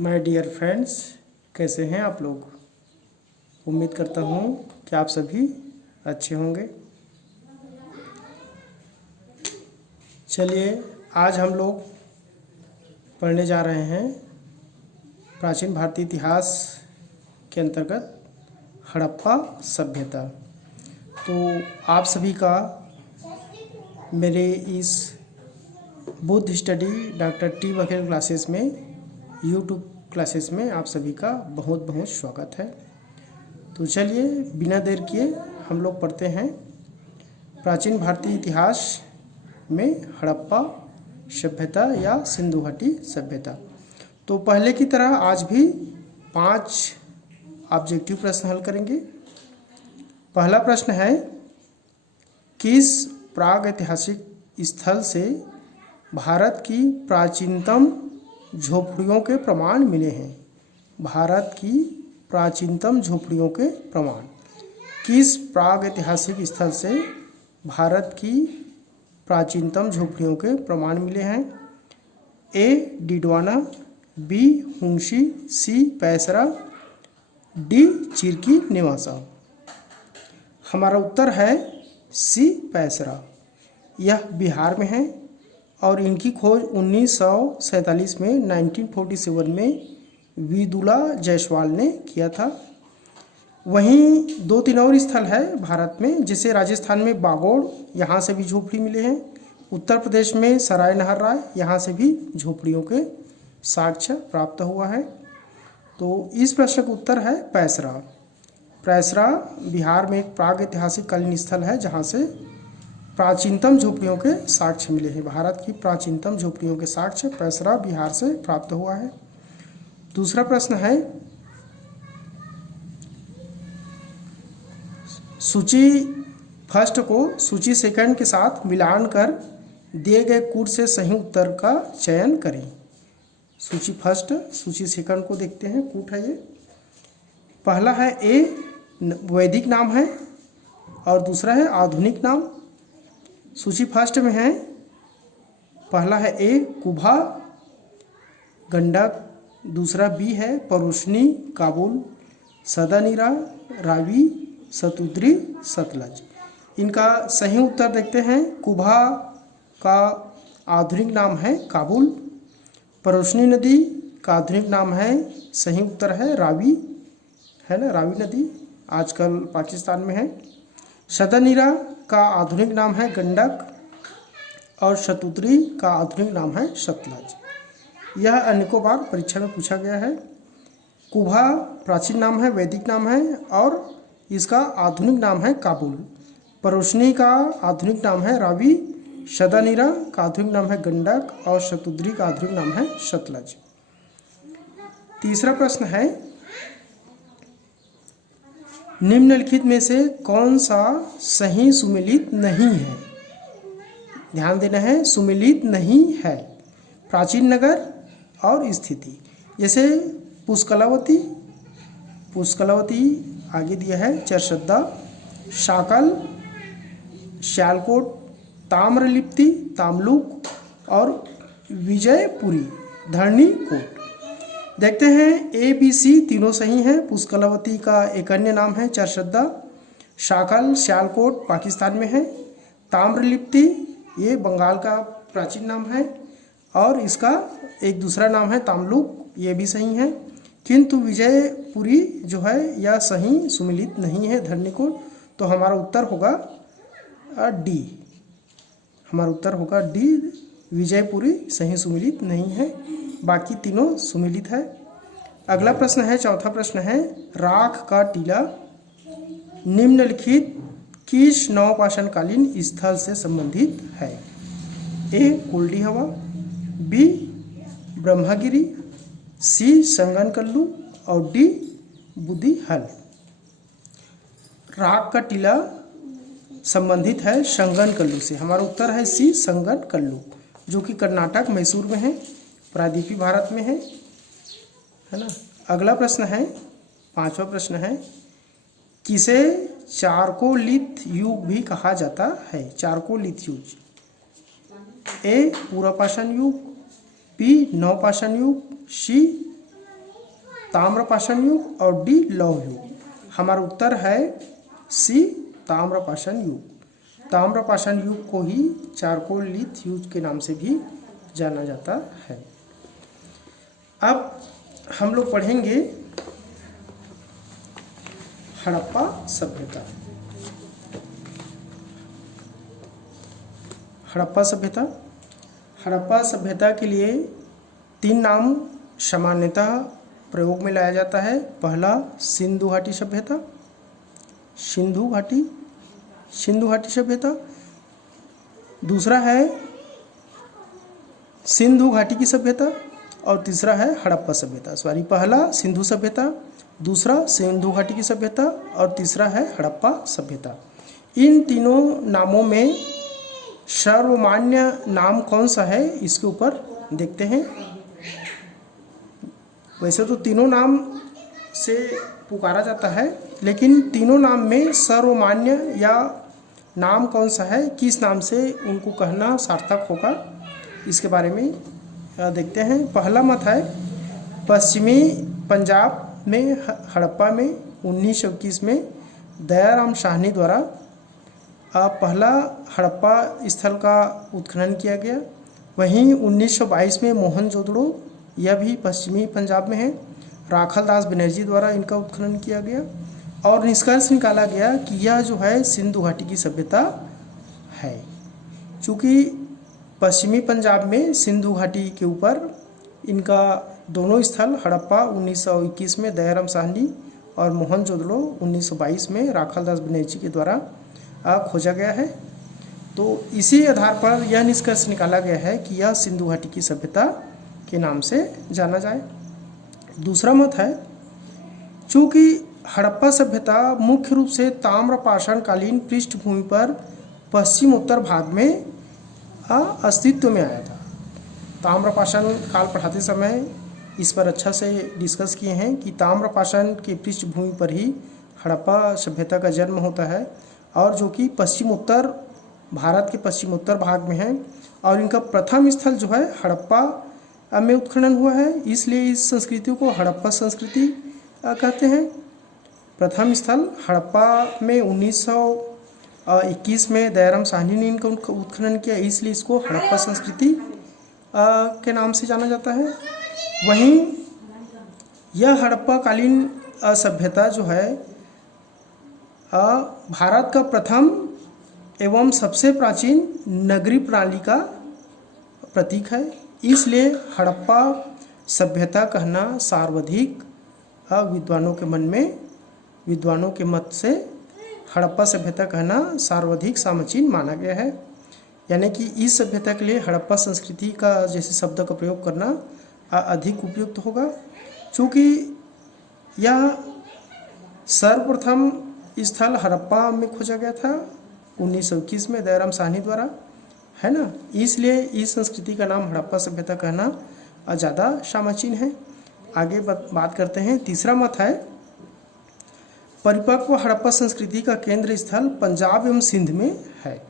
My dear friends, कैसे हैं आप लोग। उम्मीद करता हूँ कि आप सभी अच्छे होंगे। चलिए, आज हम लोग पढ़ने जा रहे हैं प्राचीन भारतीय इतिहास के अंतर्गत हड़प्पा सभ्यता। तो आप सभी का मेरे इस Buddha study doctor T Baghel classes में यूट्यूब क्लासेस में आप सभी का बहुत बहुत स्वागत है। तो चलिए, बिना देर किए हम लोग पढ़ते हैं प्राचीन भारतीय इतिहास में हड़प्पा सभ्यता या सिंधु घाटी सभ्यता। तो पहले की तरह आज भी 5 ऑब्जेक्टिव प्रश्न हल करेंगे। पहला प्रश्न है, किस प्रागैतिहासिक स्थल से भारत की प्राचीनतम झोपड़ियों के प्रमाण मिले हैं। भारत की प्राचीनतम झोपड़ियों के प्रमाण। किस प्रागैतिहासिक स्थल से भारत की प्राचीनतम झोपड़ियों के प्रमाण मिले हैं। ए डिडवाना, बी हुंगशी, सी पैसरा, डी चिरकी नेवासा। हमारा उत्तर है सी पैसरा। यह बिहार में है और इनकी खोज 1947 में 1947 में विदुला जायसवाल ने किया था। वहीं 2-3 और स्थल है भारत में, जैसे राजस्थान में बागोड़, यहाँ से भी झोपड़ी मिले हैं। उत्तर प्रदेश में सराय नहरराय, यहाँ से भी झोपड़ियों के साक्ष्य प्राप्त हुआ है। तो इस प्रश्न का उत्तर है पैसरा। पैसरा बिहार में एक प्रागैतिहासिक कालीन स्थल है जहाँ से प्राचीनतम झोपड़ियों के साक्ष्य मिले हैं। भारत की प्राचीनतम झोपड़ियों के साक्ष्य पैसरा बिहार से प्राप्त हुआ है। दूसरा प्रश्न है, सूची फर्स्ट को सूची सेकंड के साथ मिलान कर दिए गए कूट से सही उत्तर का चयन करें। सूची फर्स्ट सूची सेकंड को देखते हैं, कूट है ये। पहला है ए वैदिक नाम है और दूसरा है आधुनिक नाम। सूची फर्स्ट में है, पहला है ए कुभा गंडक, दूसरा बी है परुशनी काबुल, सदानीरा रावी, सतुद्री सतलज। इनका सही उत्तर देखते हैं। कुभा का आधुनिक नाम है काबुल, परुशनी नदी का आधुनिक नाम है, सही उत्तर है रावी, है ना, रावी नदी आजकल पाकिस्तान में है। सदानीरा का आधुनिक नाम है गंडक और शतुद्री का आधुनिक नाम है सतलज। यह अनेकों बार परीक्षा में पूछा गया है। कुभा प्राचीन नाम है, वैदिक नाम है और इसका आधुनिक नाम है काबुल। परुशनी का आधुनिक नाम है रावी, सदानीरा का आधुनिक नाम है गंडक और शतुद्री का आधुनिक नाम है सतलज। तीसरा प्रश्न है, निम्नलिखित में से कौन सा सही सुमेलित नहीं है। ध्यान देना है, सुमेलित नहीं है। प्राचीन नगर और स्थिति, जैसे पुष्कलावती, पुष्कलावती आगे दिया है चरसद्दा, शाकल, श्यालकोट, ताम्रलिप्ति तामलुक और विजयपुरी धरणीकोट। देखते हैं ए बी सी तीनों सही हैं। पुष्कलावती का एक अन्य नाम है चरसद्दा, शाकल श्यालकोट पाकिस्तान में है, ताम्रलिप्ति ये बंगाल का प्राचीन नाम है और इसका एक दूसरा नाम है तामलुक, ये भी सही है। किंतु विजयपुरी जो है यह सही सुमेलित नहीं है, धरणीकोट। तो हमारा उत्तर होगा डी। हमारा उत्तर होगा डी, विजयपुरी सही सुमेलित नहीं है, बाकी तीनों सुमेलित है। अगला प्रश्न है, चौथा प्रश्न है, राख का टीला निम्नलिखित किस नवपाषाणकालीन स्थल से संबंधित है। ए कोल्डी हवा, बी ब्रह्मगिरी, सी संगनकल्लू और डी बुद्धिहल। राख का टीला संबंधित है संगनकल्लू से। हमारा उत्तर है सी संगनकल्लू, जो कि कर्नाटक मैसूर में है, प्रायद्वीपीय भारत में है ना। अगला प्रश्न है, पांचवा प्रश्न है, किसे चारकोलिथ युग भी कहा जाता है। चारकोलिथ युग, ए पूर्व पाषाण युग, बी नवपाषाण युग, सी ताम्रपाषाण युग और डी लौह युग। हमारा उत्तर है सी ताम्रपाषाण युग। ताम्रपाषाण युग को ही चारकोल लिथ युग के नाम से भी जाना जाता है। अब हम लोग पढ़ेंगे हड़प्पा सभ्यता। हड़प्पा सभ्यता, हड़प्पा सभ्यता के लिए 3 नाम सामान्यतः प्रयोग में लाया जाता है। पहला सिंधु घाटी सभ्यता, सिंधु घाटी सभ्यता। दूसरा है सिंधु घाटी की सभ्यता और तीसरा है हड़प्पा सभ्यता। सॉरी, पहला सिंधु सभ्यता, दूसरा सिंधु घाटी की सभ्यता और तीसरा है हड़प्पा सभ्यता। इन तीनों नामों में सर्वमान्य नाम कौन सा है, इसके ऊपर देखते हैं। वैसे तो तीनों नाम से पुकारा जाता है, लेकिन तीनों नाम में सर्वमान्य या नाम कौन सा है, किस नाम से उनको कहना सार्थक होगा, इसके बारे में देखते हैं। पहला मत है पश्चिमी पंजाब में हड़प्पा में 1921 में दयाराम साहनी द्वारा पहला हड़प्पा स्थल का उत्खनन किया गया। वहीं 1922 में मोहनजोदड़ो, यह भी पश्चिमी पंजाब में है, राखल दास बनर्जी द्वारा इनका उत्खनन किया गया और निष्कर्ष निकाला गया कि यह जो है सिंधु घाटी की सभ्यता है। चूँकि पश्चिमी पंजाब में सिंधु घाटी के ऊपर इनका दोनों स्थल हड़प्पा 1921 में दयाराम साहनी और मोहनजोदड़ो 1922 में राखल दास बनर्जी के द्वारा खोजा गया है। तो इसी आधार पर यह निष्कर्ष निकाला गया है कि यह सिंधु घाटी की सभ्यता के नाम से जाना जाए। दूसरा मत है चूँकि हड़प्पा सभ्यता मुख्य रूप से ताम्रपाषाण कालीन पृष्ठभूमि पर पश्चिम उत्तर भाग में अस्तित्व में आया था। ताम्रपाषाण काल पढ़ाते समय इस पर अच्छा से डिस्कस किए हैं कि ताम्रपाषाण की पृष्ठभूमि पर ही हड़प्पा सभ्यता का जन्म होता है और जो कि पश्चिम उत्तर भारत के पश्चिम उत्तर भाग में है और इनका प्रथम स्थल जो है हड़प्पा में उत्खनन हुआ है, इसलिए इस संस्कृति को हड़प्पा संस्कृति कहते हैं। प्रथम स्थल हड़प्पा में 1921 में दयाराम साहनी ने इनका उत्खनन किया, इसलिए इसको हड़प्पा संस्कृति के नाम से जाना जाता है। वहीं यह हड़प्पा कालीन सभ्यता जो है भारत का प्रथम एवं सबसे प्राचीन नगरीय प्रणाली का प्रतीक है, इसलिए हड़प्पा सभ्यता कहना सर्वाधिक विद्वानों के मन में, विद्वानों के मत से हड़प्पा सभ्यता कहना सर्वाधिक समीचीन माना गया है। यानी कि इस सभ्यता के लिए हड़प्पा संस्कृति का जैसे शब्द का प्रयोग करना अधिक उपयुक्त होगा, चूँकि यह सर्वप्रथम स्थल हड़प्पा में खोजा गया था 1921 में दयाराम साहनी द्वारा, है ना, इसलिए इस संस्कृति का नाम हड़प्पा सभ्यता कहना ज़्यादा समीचीन है। आगे बात करते हैं। तीसरा मत है परिपक्व हड़प्पा संस्कृति का केंद्र स्थल पंजाब एवं सिंध में है।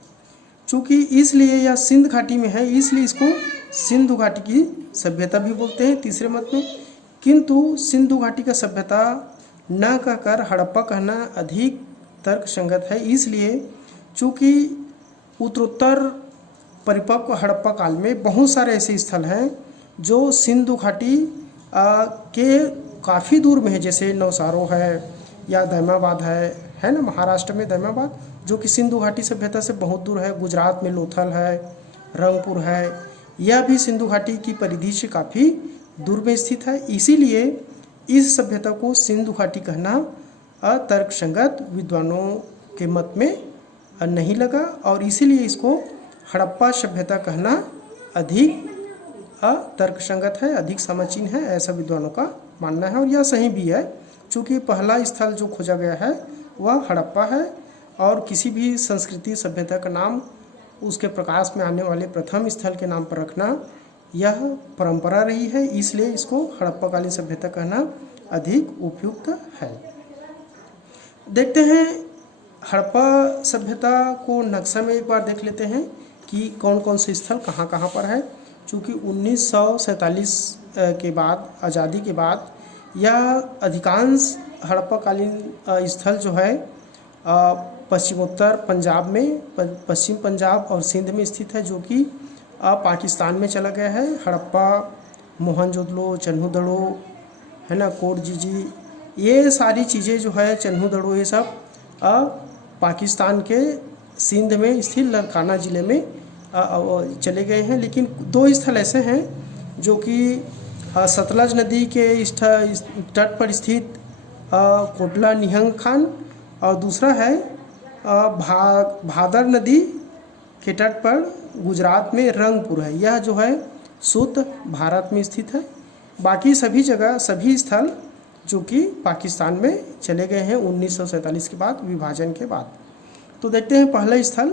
चूँकि इसलिए यह सिंध घाटी में है, इसलिए इसको सिंधु घाटी की सभ्यता भी बोलते हैं तीसरे मत में। किंतु सिंधु घाटी का सभ्यता न कहकर हड़प्पा कहना अधिक तर्कसंगत है, इसलिए चूँकि उत्तरोत्तर परिपक्व हड़प्पा काल में बहुत सारे ऐसे स्थल हैं जो सिंधु घाटी के काफ़ी दूर में है, जैसे नवसारो है या दैमाबाद है ना, महाराष्ट्र में दैमाबाद जो कि सिंधु घाटी सभ्यता से बहुत दूर है। गुजरात में लोथल है, रंगपुर है, यह भी सिंधु घाटी की परिधि से काफ़ी दूर में स्थित है। इसीलिए इस सभ्यता को सिंधु घाटी कहना अतर्कसंगत विद्वानों के मत में नहीं लगा और इसीलिए इसको हड़प्पा सभ्यता कहना अधिक तर्कसंगत है, अधिक समीचीन है, ऐसा विद्वानों का मानना है और यह सही भी है। चूँकि पहला स्थल जो खोजा गया है वह हड़प्पा है और किसी भी संस्कृति सभ्यता का नाम उसके प्रकाश में आने वाले प्रथम स्थल के नाम पर रखना यह परंपरा रही है, इसलिए इसको हड़प्पाकालीन सभ्यता कहना अधिक उपयुक्त है। देखते हैं हड़प्पा सभ्यता को नक्शा में एक बार देख लेते हैं कि कौन कौन से स्थल कहाँ कहाँ पर है। चूँकि 1947 के बाद, आज़ादी के बाद यह अधिकांश हड़प्पाकालीन स्थल जो है पश्चिमोत्तर पंजाब में, पश्चिम पंजाब और सिंध में स्थित है, जो कि पाकिस्तान में चला गया है। हड़प्पा, मोहनजोदड़ो, चन्हूदड़ो, है ना, कोट जीजी, ये सारी चीज़ें जो है, चन्हूदड़ो, ये सब पाकिस्तान के सिंध में स्थित लारकाना ज़िले में चले गए हैं। लेकिन 2 स्थल ऐसे हैं जो कि सतलज नदी के तट पर स्थित कोटला निहंग खान, और दूसरा है भादर नदी के तट पर गुजरात में रंगपुर है। यह जो है शुद्ध भारत में स्थित है। बाकी सभी जगह, सभी स्थल जो कि पाकिस्तान में चले गए हैं 1947 के बाद, विभाजन के बाद। तो देखते हैं पहला स्थल,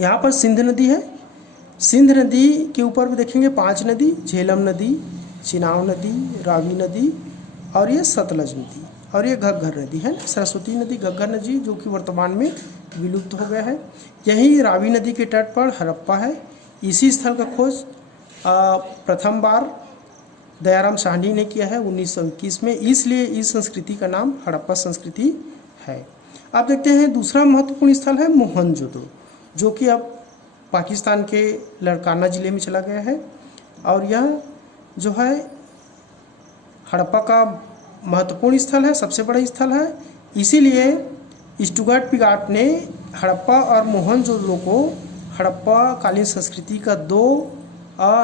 यहाँ पर सिंध नदी है। सिंध नदी के ऊपर भी देखेंगे 5 नदी, झेलम नदी, चिनाब नदी, रावी नदी, और ये सतलज नदी, और ये घग्गर नदी है, सरस्वती नदी, घग्गर नदी, जो कि वर्तमान में विलुप्त हो गया है। यही रावी नदी के तट पर हड़प्पा है। इसी स्थल का खोज प्रथम बार दयाराम साहनी ने किया है 1921 में, इसलिए इस संस्कृति का नाम हड़प्पा संस्कृति है। अब देखते हैं दूसरा महत्वपूर्ण स्थल है मोहनजोदड़ो, जो कि अब पाकिस्तान के लारकाना ज़िले में चला गया है, और यह जो है हड़प्पा का महत्वपूर्ण स्थल है, सबसे बड़ा स्थल है। इसीलिए स्टुअर्ट पिगाट ने हड़प्पा और मोहनजोदड़ो को हड़प्पा कालीन संस्कृति का 2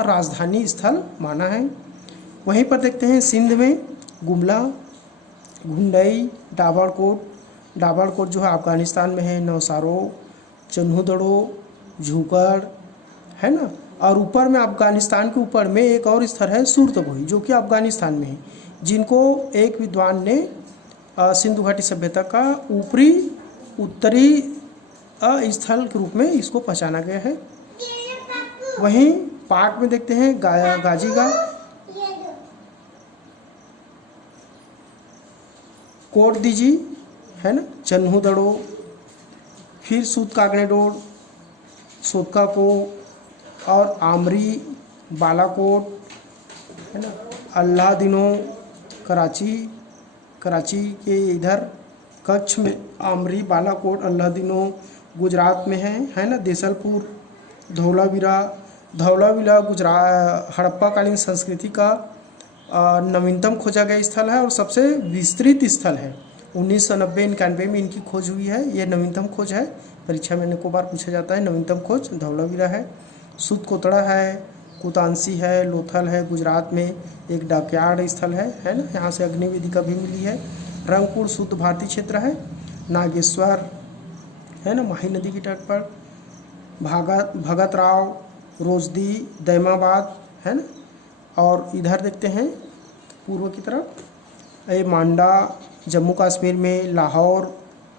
राजधानी स्थल माना है। वहीं पर देखते हैं सिंध में गुमला, घुंडई, डाबरकोट जो है अफ़गानिस्तान में है, नौसारो, चन्हूदड़ो, झूगड़, है ना, और ऊपर में अफ़गानिस्तान के ऊपर में एक और स्थल है सूरतगोही, जो कि अफ़गानिस्तान में है, जिनको एक विद्वान ने सिंधु घाटी सभ्यता का उत्तरी स्थल के रूप में इसको पहचाना गया है। वहीं पाक में देखते हैं गाजीगा, कोट दीजी, है ना, चन्हूदड़ो, फिर सूतकागनेडोर, सोतकाको, और आमरी, बालाकोट, है ना, अल्लादिनो, कराची के इधर कच्छ में आमरी, बालाकोट, अल्लादिनो गुजरात में है ना, देसलपुर, धौलावीरा गुजरात हड़प्पाकालीन संस्कृति का नवीनतम खोजा गया स्थल है और सबसे विस्तृत स्थल है। 1990-91 में इनकी खोज हुई है, यह नवीनतम खोज है। परीक्षा में अनेकों बार पूछा जाता है। नवीनतम खोज धौलावीरा है। सूतकोतड़ा है, कुतांसी है, लोथल है, गुजरात में एक डॉकयार्ड स्थल है ना, यहाँ से अग्निवेदिका भी मिली है। रंगपुर शुद्ध भारतीय क्षेत्र है। नागेश्वर है ना, माही नदी के तट पर। भगत राव, रोजदी, दैमाबाद है ना, और इधर देखते हैं पूर्व की तरफ मांडा जम्मू कश्मीर में, लाहौर,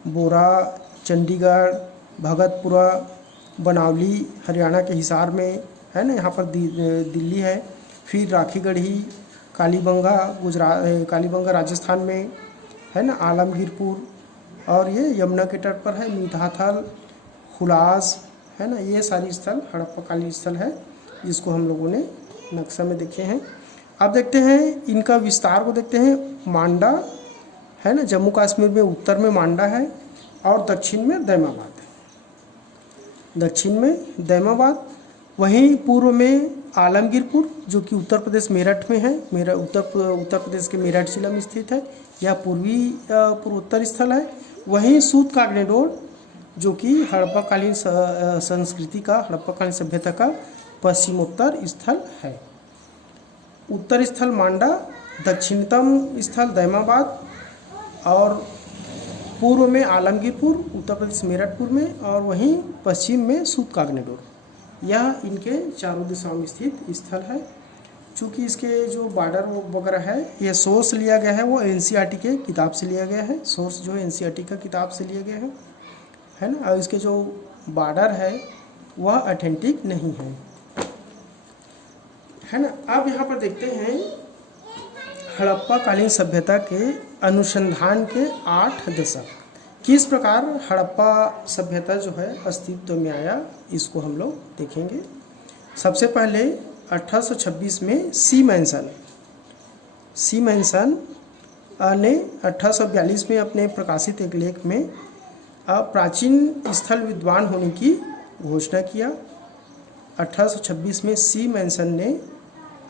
बोरा चंडीगढ़, भगतपुरा, बनावली हरियाणा के हिसार में है ना, यहाँ पर दिल्ली है। फिर राखीगढ़ी, कालीबंगा राजस्थान में है ना, आलमगीरपुर, और ये यमुना के तट पर है। मीठाथल, हुलास है ना, ये सारी स्थल हड़प्पाकालीन स्थल है जिसको हम लोगों ने नक्शा में देखे हैं। अब देखते हैं इनका विस्तार को देखते हैं। मांडा है ना, जम्मू कश्मीर में उत्तर में मांडा है और दक्षिण में दैमाबाद, वहीं पूर्व में आलमगीरपुर जो कि उत्तर प्रदेश मेरठ में है। उत्तर प्रदेश के मेरठ जिला में स्थित है। यह पूर्वोत्तर स्थल है। वहीं सूतकागनेडोर जो कि हड़प्पाकालीन संस्कृति का, हड़प्पाकालीन सभ्यता का पश्चिमोत्तर स्थल है। उत्तर स्थल मांडा, दक्षिणतम स्थल दैमाबाद, और पूर्व में आलमगीरपुर उत्तर प्रदेश मेरठपुर में, और वहीं पश्चिम में सूतकागनेडोर। यह इनके चारों दिशाओं में स्थित स्थल है। चूँकि इसके जो बॉर्डर वगैरह है, यह सोर्स लिया गया है वो एनसीईआरटी के किताब से लिया गया है। सोर्स जो है एनसीईआरटी का किताब से लिया गया है ना, और इसके जो बॉर्डर है वह ऑथेंटिक नहीं है ना। अब यहाँ पर देखते हैं हड़प्पाकालीन सभ्यता के अनुसंधान के 8 दशक, किस प्रकार हड़प्पा सभ्यता जो है अस्तित्व में आया, इसको हम लोग देखेंगे। सबसे पहले 1826 में सी मैनसन सीमेंसन ने 1842 में अपने प्रकाशित एक लेख में प्राचीन स्थल विद्वान होने की घोषणा किया। 1826 में सीमेंसन ने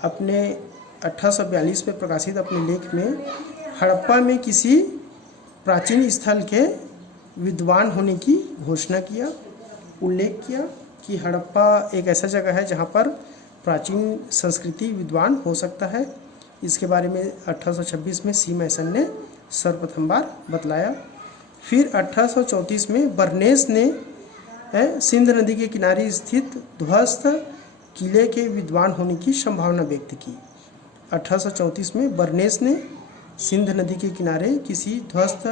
अपने 1842 में प्रकाशित अपने लेख में हड़प्पा में किसी प्राचीन स्थल के विद्वान होने की घोषणा किया, उल्लेख किया कि हड़प्पा एक ऐसा जगह है जहाँ पर प्राचीन संस्कृति विद्वान हो सकता है। इसके बारे में 1826 में सीमेंसन ने सर्वप्रथम बार बतलाया। फिर 1834 में बर्नेस ने सिंध नदी के किनारे स्थित ध्वस्त किले के विद्वान होने की संभावना व्यक्त की। 1834 में बर्नेस ने सिंध नदी के किनारे किसी ध्वस्त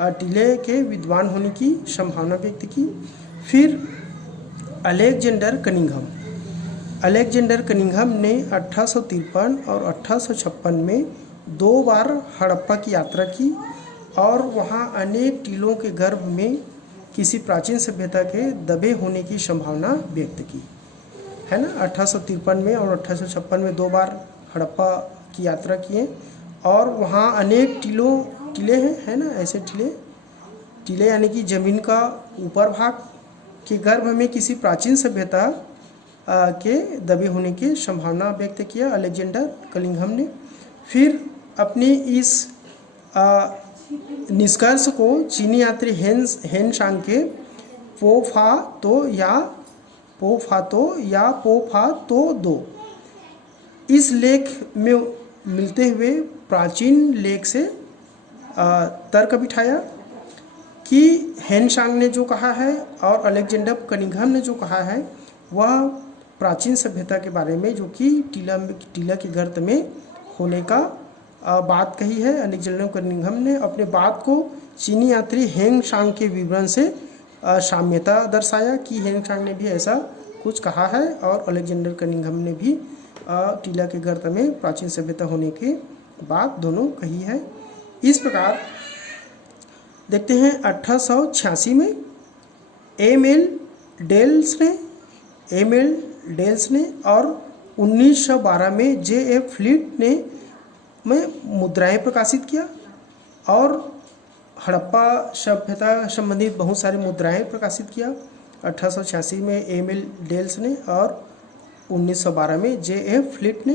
टीले के विद्वान होने की संभावना व्यक्त की। फिर अलेक्जेंडर कनिंघम ने 1853 और 1856 में 2 बार हड़प्पा की यात्रा की और वहाँ अनेक टीलों के गर्भ में किसी प्राचीन सभ्यता के दबे होने की संभावना व्यक्त की, है ना। 1853 में और 1856 में 2 बार हड़प्पा की यात्रा किए और वहाँ अनेक टीले हैं, है ना, ऐसे टीले यानी कि ज़मीन का ऊपर भाग के गर्भ में किसी प्राचीन सभ्यता के दबे होने की संभावना व्यक्त किया अलेक्जेंडर कनिंघम ने। फिर अपने इस निष्कर्ष को चीनी यात्री हेन सांग के पोफातो दो इस लेख में मिलते हुए प्राचीन लेख से तर्क बिठाया कि हेनसांग ने जो कहा है और अलेक्जेंडर कनिंघम ने जो कहा है वह प्राचीन सभ्यता के बारे में, जो कि टीला के गर्त में होने का बात कही है। अलेक्जेंडर कनिंघम ने अपने बात को चीनी यात्री हेनसांग के विवरण से साम्यता दर्शाया कि हेनसांग ने भी ऐसा कुछ कहा है और अलेक्जेंडर कनिंघम ने भी टीला के गर्त में प्राचीन सभ्यता होने के बात दोनों कही है। इस प्रकार देखते हैं 1886 में एमएल डेल्स ने और 1912 में जेएफ फ्लीट ने मुद्राएं प्रकाशित किया और हड़प्पा सभ्यता संबंधित बहुत सारी मुद्राएं प्रकाशित किया। 1886 में एमएल डेल्स ने और 1912 में जेएफ फ्लीट ने,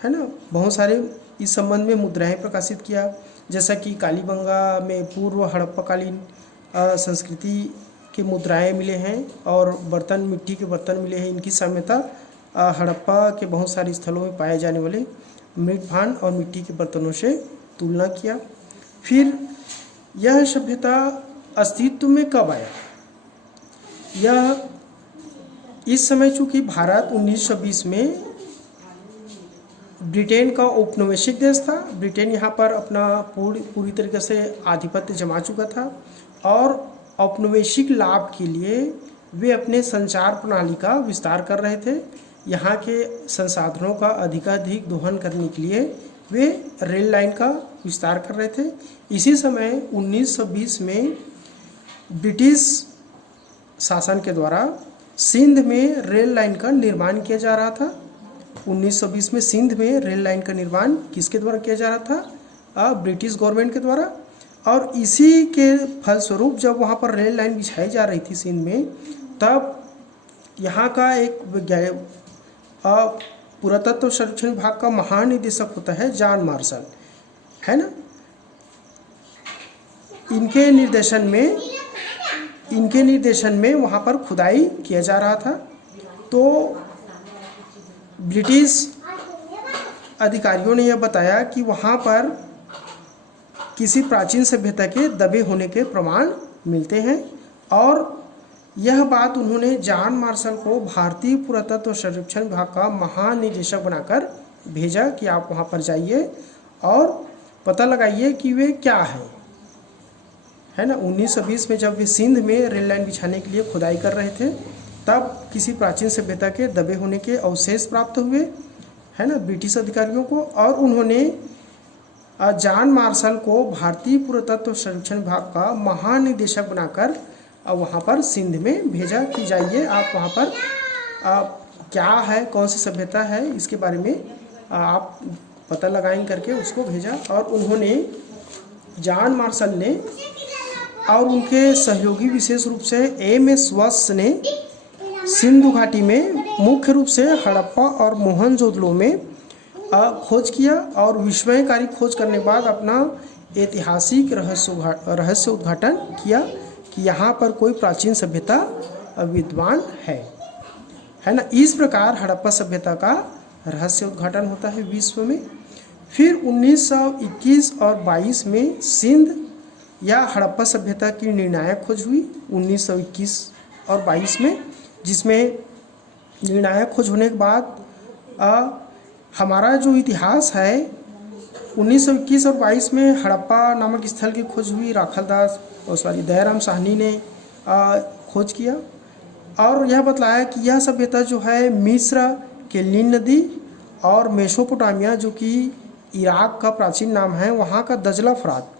है ना, बहुत सारे इस संबंध में मुद्राएं प्रकाशित किया। जैसा कि कालीबंगा में पूर्व हड़प्पाकालीन संस्कृति के मुद्राएं मिले हैं और बर्तन, मिट्टी के बर्तन मिले हैं। इनकी साम्यता हड़प्पा के बहुत सारे स्थलों में पाए जाने वाले मृतभांड और मिट्टी के बर्तनों से तुलना किया। फिर यह सभ्यता अस्तित्व में कब आया? यह इस समय चूँकि भारत 1920 में ब्रिटेन का औपनिवेशिक देश था, ब्रिटेन यहाँ पर अपना पूरी तरीके से आधिपत्य जमा चुका था और औपनिवेशिक लाभ के लिए वे अपने संचार प्रणाली का विस्तार कर रहे थे। यहाँ के संसाधनों का अधिकाधिक दोहन करने के लिए वे रेल लाइन का विस्तार कर रहे थे। इसी समय 1920 में ब्रिटिश शासन के द्वारा सिंध में रेल लाइन का निर्माण किया जा रहा था। 1920 में सिंध में रेल लाइन का निर्माण किसके द्वारा किया जा रहा था? ब्रिटिश गवर्नमेंट के द्वारा। और इसी के फलस्वरूप जब वहाँ पर रेल लाइन बिछाई जा रही थी सिंध में, तब यहाँ का एक पुरातत्व सर्वेक्षण विभाग का महानिदेशक होता है जॉन मार्शल, है ना। इनके निर्देशन में वहाँ पर खुदाई किया जा रहा था। तो ब्रिटिश अधिकारियों ने यह बताया कि वहाँ पर किसी प्राचीन सभ्यता के दबे होने के प्रमाण मिलते हैं और यह बात उन्होंने जॉन मार्शल को भारतीय पुरातत्व सर्वेक्षण विभाग का महानिदेशक बनाकर भेजा कि आप वहाँ पर जाइए और पता लगाइए कि वे क्या है ना। 1920 में जब वे सिंध में रेल लाइन बिछाने के लिए खुदाई कर रहे थे, तब किसी प्राचीन सभ्यता के दबे होने के अवशेष प्राप्त हुए, है ना, ब्रिटिश अधिकारियों को। और उन्होंने जॉन मार्शल को भारतीय पुरातत्व सर्वेक्षण विभाग का महानिदेशक बनाकर वहाँ पर सिंध में भेजा कि जाइए आप वहाँ पर क्या है, कौन सी सभ्यता है, इसके बारे में आप पता लगाएं करके उसको भेजा। और उन्होंने जॉन मार्शल ने और उनके सहयोगी विशेष रूप से एम.एस. वत्स ने सिंधु घाटी में मुख्य रूप से हड़प्पा और मोहनजोदड़ो में खोज किया और विस्मयकारी खोज करने के बाद अपना ऐतिहासिक रहस्य उद्घाटन किया कि यहाँ पर कोई प्राचीन सभ्यता विद्वान है ना। इस प्रकार हड़प्पा सभ्यता का रहस्य उद्घाटन होता है विश्व में। फिर 1921 और 22 में सिंध या हड़प्पा सभ्यता की निर्णायक खोज हुई 1921 और 22 में, जिसमें निर्णायक खोज होने के बाद हमारा जो इतिहास है 1921 और 22 में हड़प्पा नामक स्थल की खोज हुई। राखलदास दयाराम साहनी ने खोज किया और यह बतलाया कि यह सभ्यता जो है मिस्र के नील नदी और मेसोपोटामिया जो कि इराक का प्राचीन नाम है वहाँ का दजला फरात,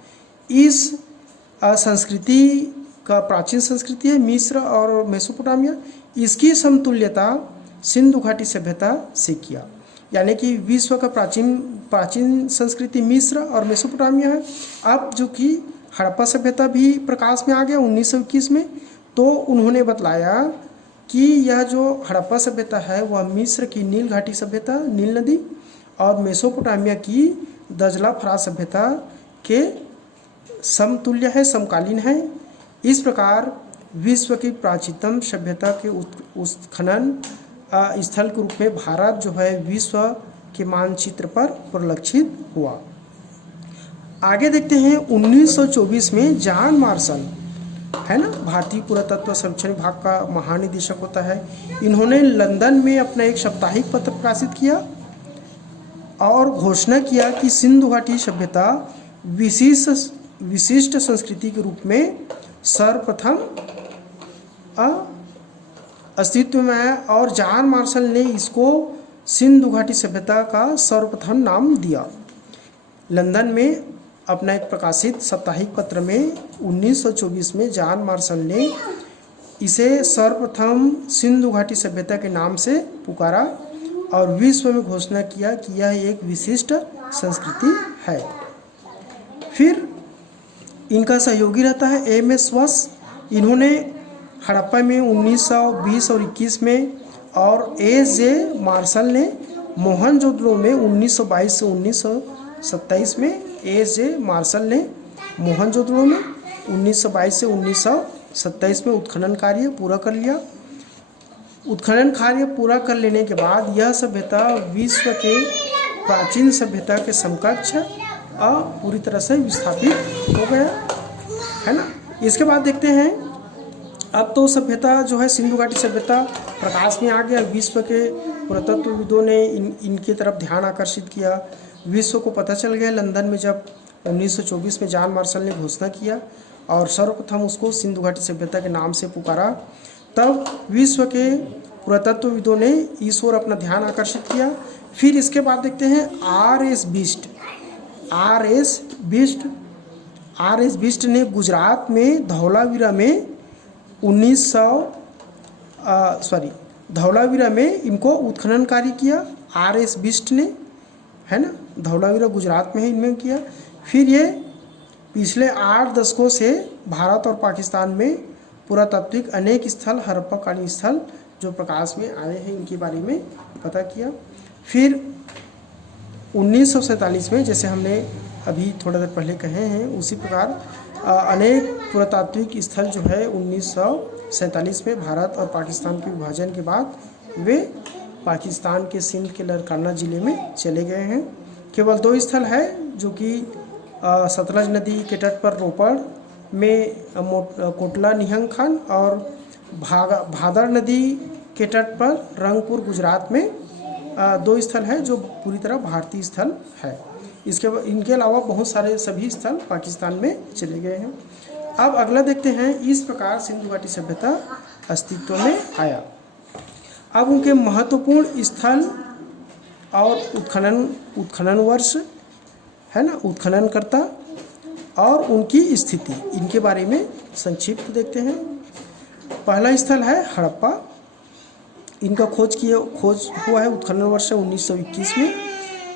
इस संस्कृति का प्राचीन संस्कृति है मिस्र और मेसोपोटामिया। इसकी समतुल्यता सिंधु घाटी सभ्यता से किया, यानी कि विश्व का प्राचीन संस्कृति मिस्र और मेसोपोटामिया है। अब जो कि हड़प्पा सभ्यता भी प्रकाश में आ गया 1921 में, तो उन्होंने बतलाया कि यह जो हड़प्पा सभ्यता है वह मिस्र की नील घाटी सभ्यता नील नदी और मेसोपोटामिया की दजला फरात सभ्यता के समतुल्य है, समकालीन है। इस प्रकार विश्व की प्राचीनतम सभ्यता के उत्खनन स्थल के रूप में भारत जो है विश्व के मानचित्र पर परिलक्षित हुआ। आगे देखते हैं 1924 में जॉन मार्शल है ना, भारतीय पुरातत्व सर्वेक्षण विभाग का महानिदेशक होता है। इन्होंने लंदन में अपना एक साप्ताहिक पत्र प्रकाशित किया और घोषणा किया कि सिंधु घाटी सभ्यता विशिष्ट संस्कृति के रूप में सर्वप्रथम अस्तित्व में है और जॉन मार्शल ने इसको सिंधु घाटी सभ्यता का सर्वप्रथम नाम दिया। लंदन में अपना एक प्रकाशित साप्ताहिक पत्र में 1924 में जॉन मार्शल ने इसे सर्वप्रथम सिंधु घाटी सभ्यता के नाम से पुकारा और विश्व में घोषणा किया कि यह एक विशिष्ट संस्कृति है। फिर इनका सहयोगी रहता है एम.एस. वत्स। इन्होंने हड़प्पा में 1920 और 21 में और ए.जे. मार्शल ने मोहनजोदड़ो में 1922 से 1927 में ए.जे. मार्शल ने मोहनजोदड़ो में 1922 से 1927 में उत्खनन कार्य पूरा कर लिया। उत्खनन कार्य पूरा कर लेने के बाद यह सभ्यता विश्व के प्राचीन सभ्यता के समकक्ष पूरी तरह से विस्थापित हो गया है ना। इसके बाद देखते हैं अब तो सभ्यता जो है सिंधु घाटी सभ्यता प्रकाश में आ गया। विश्व के पुरातत्वविदों ने इनकी तरफ ध्यान आकर्षित किया। विश्व को पता चल गया लंदन में जब 1924 में जॉन मार्शल ने घोषणा किया और सर्वप्रथम उसको सिंधु घाटी सभ्यता के नाम से पुकारा, तब विश्व के पुरातत्वविदों ने इस ओर अपना ध्यान आकर्षित किया। फिर इसके बाद देखते हैं आर.एस. बिष्ट ने गुजरात में धौलावीरा में धौलावीरा में इनको उत्खनन कार्य किया। आर.एस. बिष्ट ने है ना, धौलावीरा गुजरात में ही इनमें किया। फिर ये पिछले 8 दशकों से भारत और पाकिस्तान में पुरातात्विक अनेक स्थल हड़प्पाकालीन स्थल जो प्रकाश में आए हैं इनके बारे में पता किया। फिर 1947 में जैसे हमने अभी थोड़ा देर पहले कहे हैं उसी प्रकार अनेक पुरातात्विक स्थल जो है 1947 में भारत और पाकिस्तान के विभाजन के बाद वे पाकिस्तान के सिंध के लड़काना ज़िले में चले गए हैं। केवल 2 स्थल है जो कि सतलज नदी के तट पर रोपड़ में कोटला निहंग खान और भादर नदी के तट पर रंगपुर गुजरात में 2 स्थल है जो पूरी तरह भारतीय स्थल है। इनके अलावा बहुत सारे सभी स्थल पाकिस्तान में चले गए हैं। अब अगला देखते हैं, इस प्रकार सिंधु घाटी सभ्यता अस्तित्व में आया। अब उनके महत्वपूर्ण स्थल और उत्खनन वर्ष है ना, उत्खननकर्ता और उनकी स्थिति, इनके बारे में संक्षिप्त देखते हैं। पहला स्थल है हड़प्पा। इनका खोज हुआ है उत्खनन वर्ष 1921 में।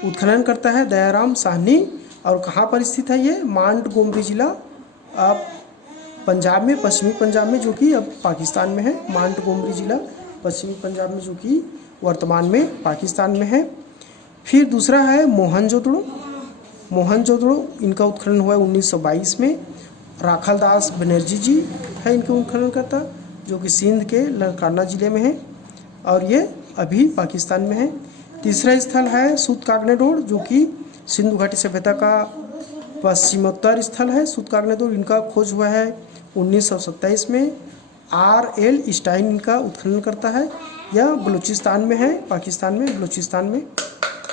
उत्खनन करता है दयाराम साहनी। और कहाँ पर स्थित है ये? मांटगोमरी जिला पंजाब में, पश्चिमी पंजाब में, जो कि अब पाकिस्तान में है। मांटगोमरी जिला पश्चिमी पंजाब में, जो कि वर्तमान में पाकिस्तान में है। फिर दूसरा है मोहनजोदड़ो। मोहनजोदड़ो इनका उत्खनन हुआ है 1922 में। राखल दास बनर्जी जी है इनके उत्खननकर्ता, जो कि सिंध के ननकाना जिले में है और ये अभी पाकिस्तान में है। तीसरा स्थल है सूतकागनेडोर, जो कि सिंधु घाटी सभ्यता का पश्चिमोत्तर स्थल है। सूतकागनेडोर इनका खोज हुआ है 1927 में। R.L. स्टाइन इनका उत्खनन करता है। यह बलूचिस्तान में है, पाकिस्तान में, बलूचिस्तान में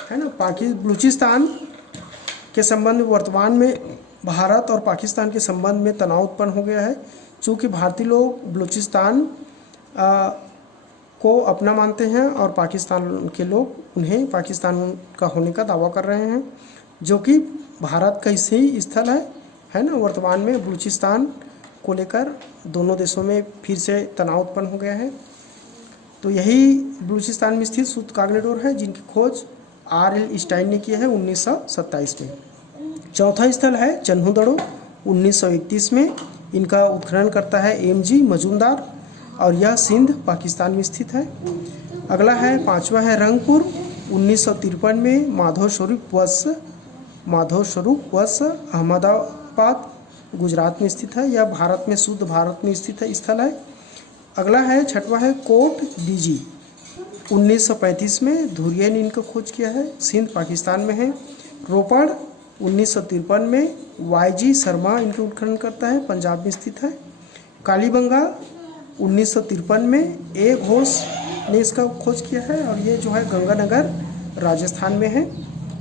है ना। बलूचिस्तान के संबंध में वर्तमान में भारत और पाकिस्तान के संबंध में तनाव उत्पन्न हो गया है, चूँकि भारतीय लोग बलूचिस्तान को अपना मानते हैं और पाकिस्तान के लोग उन्हें पाकिस्तान का होने का दावा कर रहे हैं, जो कि भारत का ही स्थल है ना। वर्तमान में बलूचिस्तान को लेकर दोनों देशों में फिर से तनाव उत्पन्न हो गया है। तो यही बलूचिस्तान में स्थित सूतकागनेडोर है, जिनकी खोज R.L. स्टाइन ने की है 1927 में। चौथा स्थल है चन्हुदड़ो 1931 में। इनका उत्खनन करता है M.G. मजूमदार और यह सिंध पाकिस्तान में स्थित है। अगला है पांचवा है रंगपुर 1953 में। माधव स्वरूप वत्स अहमदाबाद गुजरात में स्थित है। यह भारत में, शुद्ध भारत में स्थित है स्थल है। अगला है छठवा है कोट डीजी 1935 में। धुरिया ने इनका खोज किया है, सिंध पाकिस्तान में है। रोपड़ 1953 में। Y.G. शर्मा इनके उत्खनन करता है, पंजाब में स्थित है। कालीबंगा 1953 में। A. घोष ने इसका खोज किया है और ये जो है गंगानगर राजस्थान में है।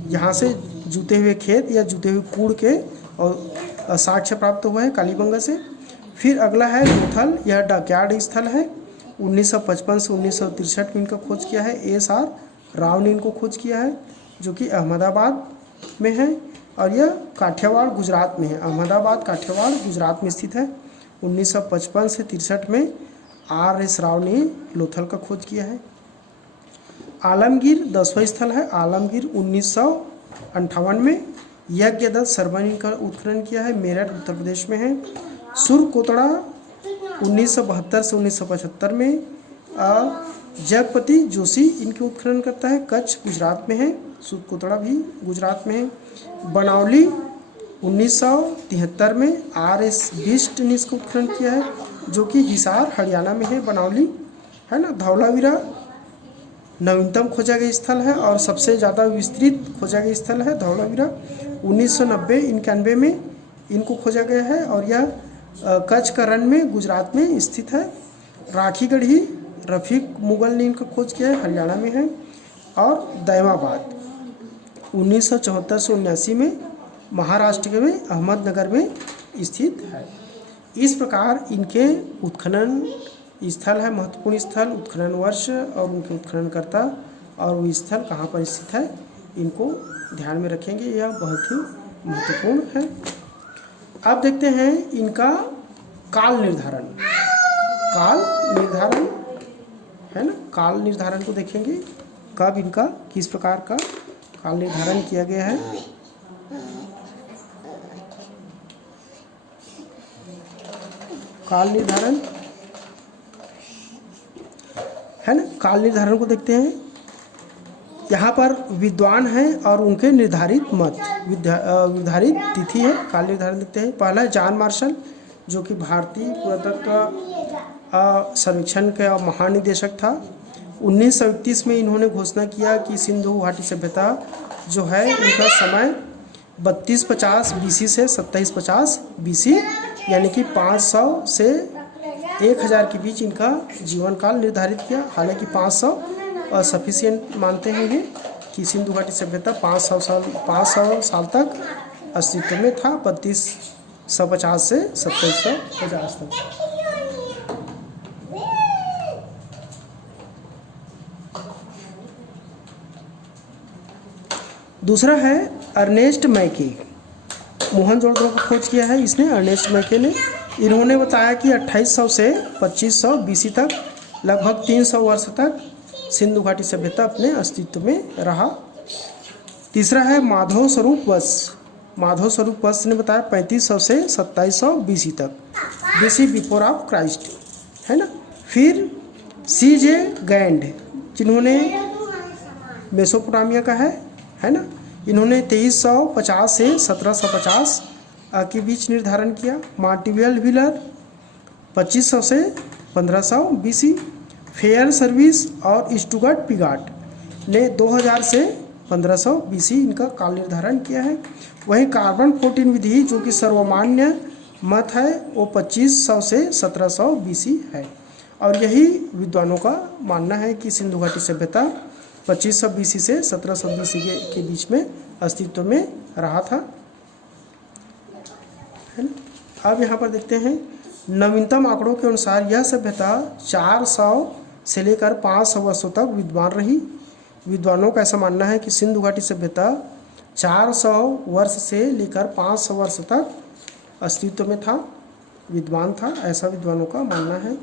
यहाँ से जूते हुए खेत या जूते हुए कूड़ के और साक्ष्य प्राप्त हुआ है कालीबंगा से। फिर अगला है लोथल, यह डॉकयार्ड स्थल है। 1955 से 1963 में इनका खोज किया है। S.R. राव ने इनको खोज किया है, जो कि अहमदाबाद में है और यह काठियावाड़ गुजरात में है। अहमदाबाद काठियावाड़ गुजरात में स्थित है। 1955 से 63 में R.S. राव ने लोथल का खोज किया है। आलमगीर 10वां स्थल है। आलमगीर 1958 में। यज्ञदत्त शर्मा ने इनका उत्खनन किया है, मेरठ उत्तर प्रदेश में है। सुरकोतड़ा 1972 से 1975 में। जगपति जोशी इनके उत्खनन करता है, कच्छ गुजरात में है। सुरकोतड़ा भी गुजरात में है। बनावली 1973 में। R.S. बिष्ट ने इसको उत्खनन किया है, जो कि हिसार हरियाणा में है, बनावली है ना। धौलावीरा नवीनतम खोजा गया स्थल है और सबसे ज़्यादा विस्तृत खोजा गया स्थल है धौलावीरा। 1990-91 में इनको खोजा गया है और यह कच्छ का रण में गुजरात में स्थित है। राखीगढ़ी रफ़ीक मुगल ने इनका खोज किया है, हरियाणा में है। और दैमाबाद 1974 से 79 में महाराष्ट्र में अहमदनगर में स्थित है। इस प्रकार इनके उत्खनन स्थल है, महत्वपूर्ण स्थल, उत्खनन वर्ष और उनके उत्खननकर्ता और वो स्थल कहाँ पर स्थित है, इनको ध्यान में रखेंगे, यह बहुत ही महत्वपूर्ण है। अब देखते हैं इनका काल निर्धारण। काल निर्धारण है ना, काल निर्धारण को देखेंगे, कब इनका किस प्रकार का काल निर्धारण किया गया है। काल निर्धारण है ना, काल निर्धारण को देखते हैं। यहाँ पर विद्वान हैं और उनके निर्धारित मत, निर्धारित तिथि है। काल निर्धारण देखते हैं। पहला है जॉन मार्शल, जो कि भारतीय पुरातत्व सर्वेक्षण का महानिदेशक था। 1931 में इन्होंने घोषणा किया कि सिंधु घाटी सभ्यता जो है उनका समय 3250 BC से 2750 BC, यानी कि 500 से 1000 के बीच इनका जीवन काल निर्धारित किया। हालांकि 500 सफिशिएंट मानते हैं ये कि सिंधु घाटी सभ्यता 500 साल तक अस्तित्व में था, 3250 से 2750 तक। दूसरा है अर्नेस्ट मैके, मोहनजोदड़ो का खोज किया है इसने, अर्नेस्ट मैके ने। इन्होंने बताया कि 2800 से 2500 BC तक लगभग 300 वर्ष तक सिंधु घाटी सभ्यता अपने अस्तित्व में रहा। तीसरा है माधव स्वरूप वत्स। माधव स्वरूप वत्स ने बताया 3500 से 2700 BC तक, BC बिफोर ऑफ क्राइस्ट, है ना। फिर CJ गैंड, जिन्होंने मेसोपोटामिया का है ना, इन्होंने 2350 से 1750 के बीच निर्धारण किया। मार्टिवियल व्हीलर 2500 से 1500 BC। फेयर सर्विस और स्टुगर्ट पिगाट ने 2000 से 1500 BC इनका काल निर्धारण किया है। वहीं कार्बन 14 विधि जो कि सर्वमान्य मत है वो 2500 से 1700 BC है। और यही विद्वानों का मानना है कि सिंधु घाटी सभ्यता 2500 BC से 1700 BC के बीच में अस्तित्व में रहा था, है ना। अब यहाँ पर देखते हैं नवीनतम आंकड़ों के अनुसार यह सभ्यता 400 से लेकर 500 वर्षों तक विद्वान रही। विद्वानों का ऐसा मानना है कि सिंधु घाटी सभ्यता 400 वर्ष से लेकर 500 वर्ष तक अस्तित्व में था, विद्वान था, ऐसा विद्वानों का मानना है।